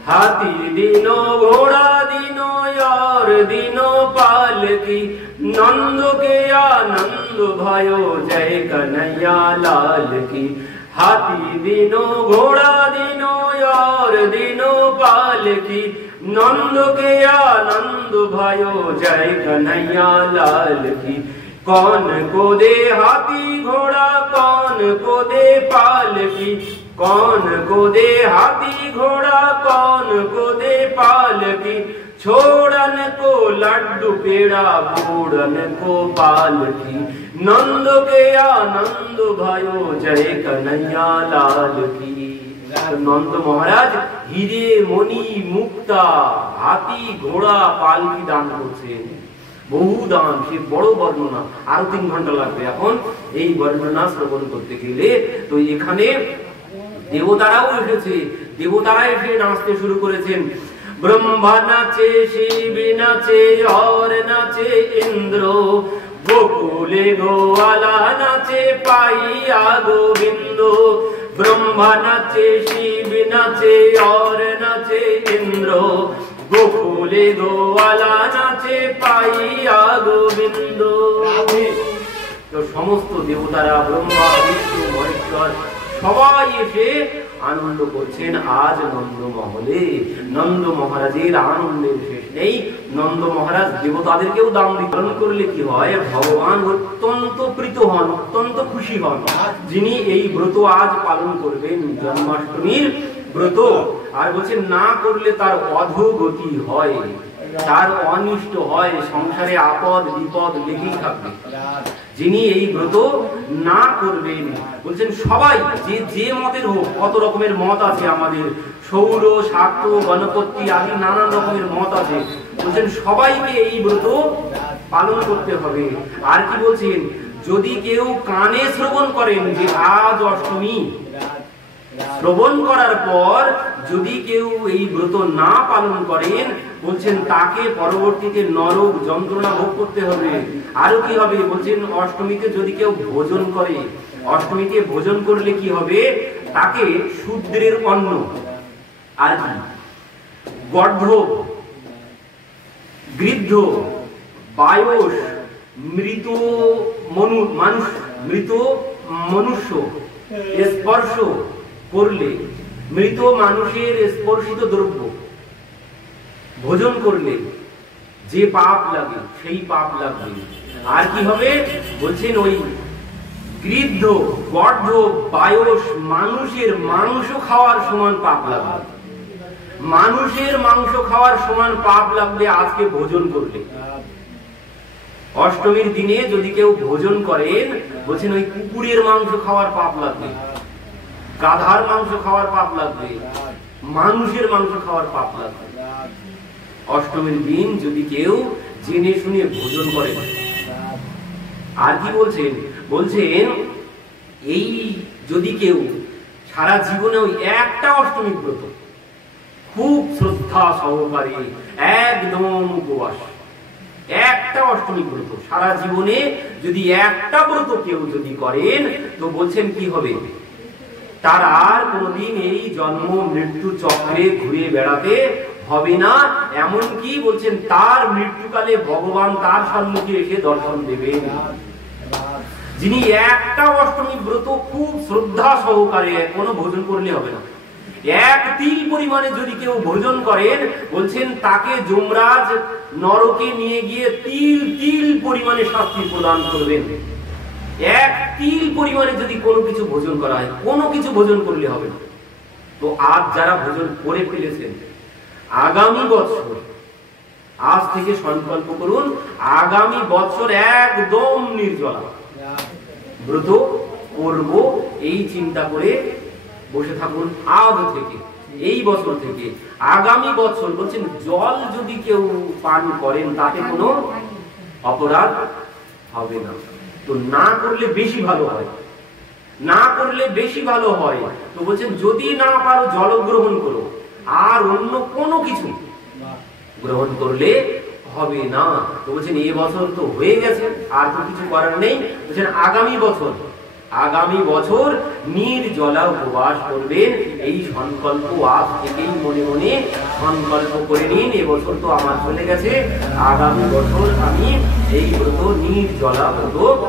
হাতি দিনো ঘোড়া দিনো আর দিনো পাল কি, নন্দকে আনন্দ ভয় জয় কনৈয়া লাল কি, হাতি দিনো ঘোড়া দিনো আর দিনো পাল কি, নন্দকে আনন্দ ভয় জয় কনৈয়া লাল কি, कौन को दे हाथी घोड़ा कौन को दे पाल की, कौन को दे हाथी घोड़ा कौन को दे पाल की, छोड़न को लड्डू पेड़ा फोड़न को पाल की, नंद के आनंद भयो जय कन्हैया लाल की। नंद महाराज हीरे मणि मुक्ता हाथी घोड़ा पालकी दान করছেন। বহু দান, সে বড় বর্ণনা, আরো 3 ঘন্টা লাগবে এখন এই বর্ণনা শ্রবণ করতে গেলে। তো এখানে দেবতারাও এসেছে, দেবতারা এসে নাচতে শুরু করেছেন। ব্রহ্মা নাচে, শিব নাচে, और নাচে ইন্দ্র, গোকুলে গোয়ালা নাচে পাইয়া গোবিন্দ, ব্রহ্মা নাচে, শিব নাচে, और নাচে ইন্দ্র, গোকুলে গোয়ালা নাচে পাইয়া গোবিন্দ। তো সমস্ত দেবতারা ব্রহ্মা বিষ্ণু মহেশ্বর সবাই এসে আনন্দ করছেন আজ নন্দ মহলে। নন্দ মহারাজের আনন্দের শেষ নেই। নন্দ মহারাজ দেবতাদেরকেও দান বিতরণ করলে কি হয়, ভগবান অত্যন্ত প্রীত হন, অত্যন্ত খুশি হন। যিনি এই ব্রত আজ পালন করবেন, জন্মাষ্টমীর ব্রত, আর বলছেন না করলে তার অধোগতি হয়, তার অনিষ্ট হয়, সংসারে আপদ বিপদ লেগেই থাকবে। যিনি এই ব্রত না করবেন, বলছেন সবাই যে যে মতের হোক, কত রকমের মত আছে আমাদের, সৌর শাক্ত গণপতি আদি নানান রকমের মত আছে, বলছেন সবাইকে এই ব্রত পালন করতে হবে। আর কি বলছেন, যদি কেউ কানে শ্রবণ করেন যে আজ অষ্টমী, শ্রবণ করার পর যদি কেউ এই ব্রত না পালন করেন, বলছেন তাকে পরবর্তীতে নরক যন্ত্রণা ভোগ করতে হবে। আরো কি হবে, বলছেন অষ্টমীতে যদি কেউ ভোজন করে, অষ্টমীতে ভোজন করলে কি হবে, তাকে শূদ্রের অন্ন, আর কি গর্ধ, গৃদ্ধ, বায়স, মৃত মানুষ, মৃত মনুষ্য স্পর্শ করলে, মৃত মানুষের স্পর্শিত দ্রব্য ভোজন করলে যে পাপ লাগে সেই পাপ লাগবে। আর কি হবে, বলছেন ওই গৃদ্ধ, গর্ধ, বায়স মানুষের মাংস খাওয়ার সমান পাপ লাগবে। মানুষের মাংস খাওয়ার সমান পাপ লাগবে আজকে ভোজন করলে। অষ্টমীর দিনে যদি কেউ ভোজন করেন, বলছেন ওই কুকুরের মাংস খাওয়ার পাপ লাগবে, গাধার মাংস খাওয়ার পাপ লাগবে, মানুষের মাংস খাওয়ার পাপ লাগবে। অষ্টমীর দিন যদি কেউ জেনে শুনে ভোজন করে। আর কি বলছেন, বলছেন এই যদি কেউ সারা জীবনে ওই একটা অষ্টমী ব্রত খুব শ্রদ্ধা সহকারে একদম উপবাস, একটা অষ্টমী ব্রত সারা জীবনে যদি একটা ব্রত কেউ যদি করেন, তো বলছেন কি হবে, তার আর কোনদিন এই জন্ম মৃত্যু চক্রে ঘুরে বেড়াতে হবে না। এমনকি বলছেন তার মৃত্যুকালে ভগবান তার সম্মুখে এসে দর্শন দেবেন। যিনি একটা অষ্টমী ব্রত খুব শ্রদ্ধা সহকারে কোনো ভোজন করলে হবে না, এক তিল পরিমাণে যদি কেউ ভোজন করেন বলছেন তাকে যমরাজ নরকে নিয়ে গিয়ে তিল তিল পরিমাণে শাস্তি প্রদান করবেন। এক তিল পরিমাণে যদি কোনো কিছু ভোজন করা হয়, কোনো কিছু ভোজন করলে হবে না। তো আজ যারা ভোজন করে ফেলেছেন, আগামী বছর আজ থেকে সংকল্প করুন, আগামী বছর একদম নির্জলা ব্রত করব, এই চিন্তা করে বসে থাকুন। আজ থেকে, এই বছর থেকে আগামী বছর বলছেন জল যদি কেউ পান করেন তাতে কোনো অপরাধ হবে না। তো না করলে বেশি ভালো হয়, না করলে বেশি ভালো হয়। তো বলছেন যদি না পারো জল গ্রহণ করো, আর অন্য কোনো কিছু গ্রহণ করলে হবে না। তো বলছেন এই বছর তো হয়ে গেছে, আর তো কিছু করার নেই। বলছেন আগামী বছর নির্জলা উপবাস করবেন। এই সংকল্প আজ থেকেই মনে মনে সংকল্প করে নিন, এবছর তো আমার চলে গেছে, আগামী বছর আমি এই ব্রত নির্জলা ব্রত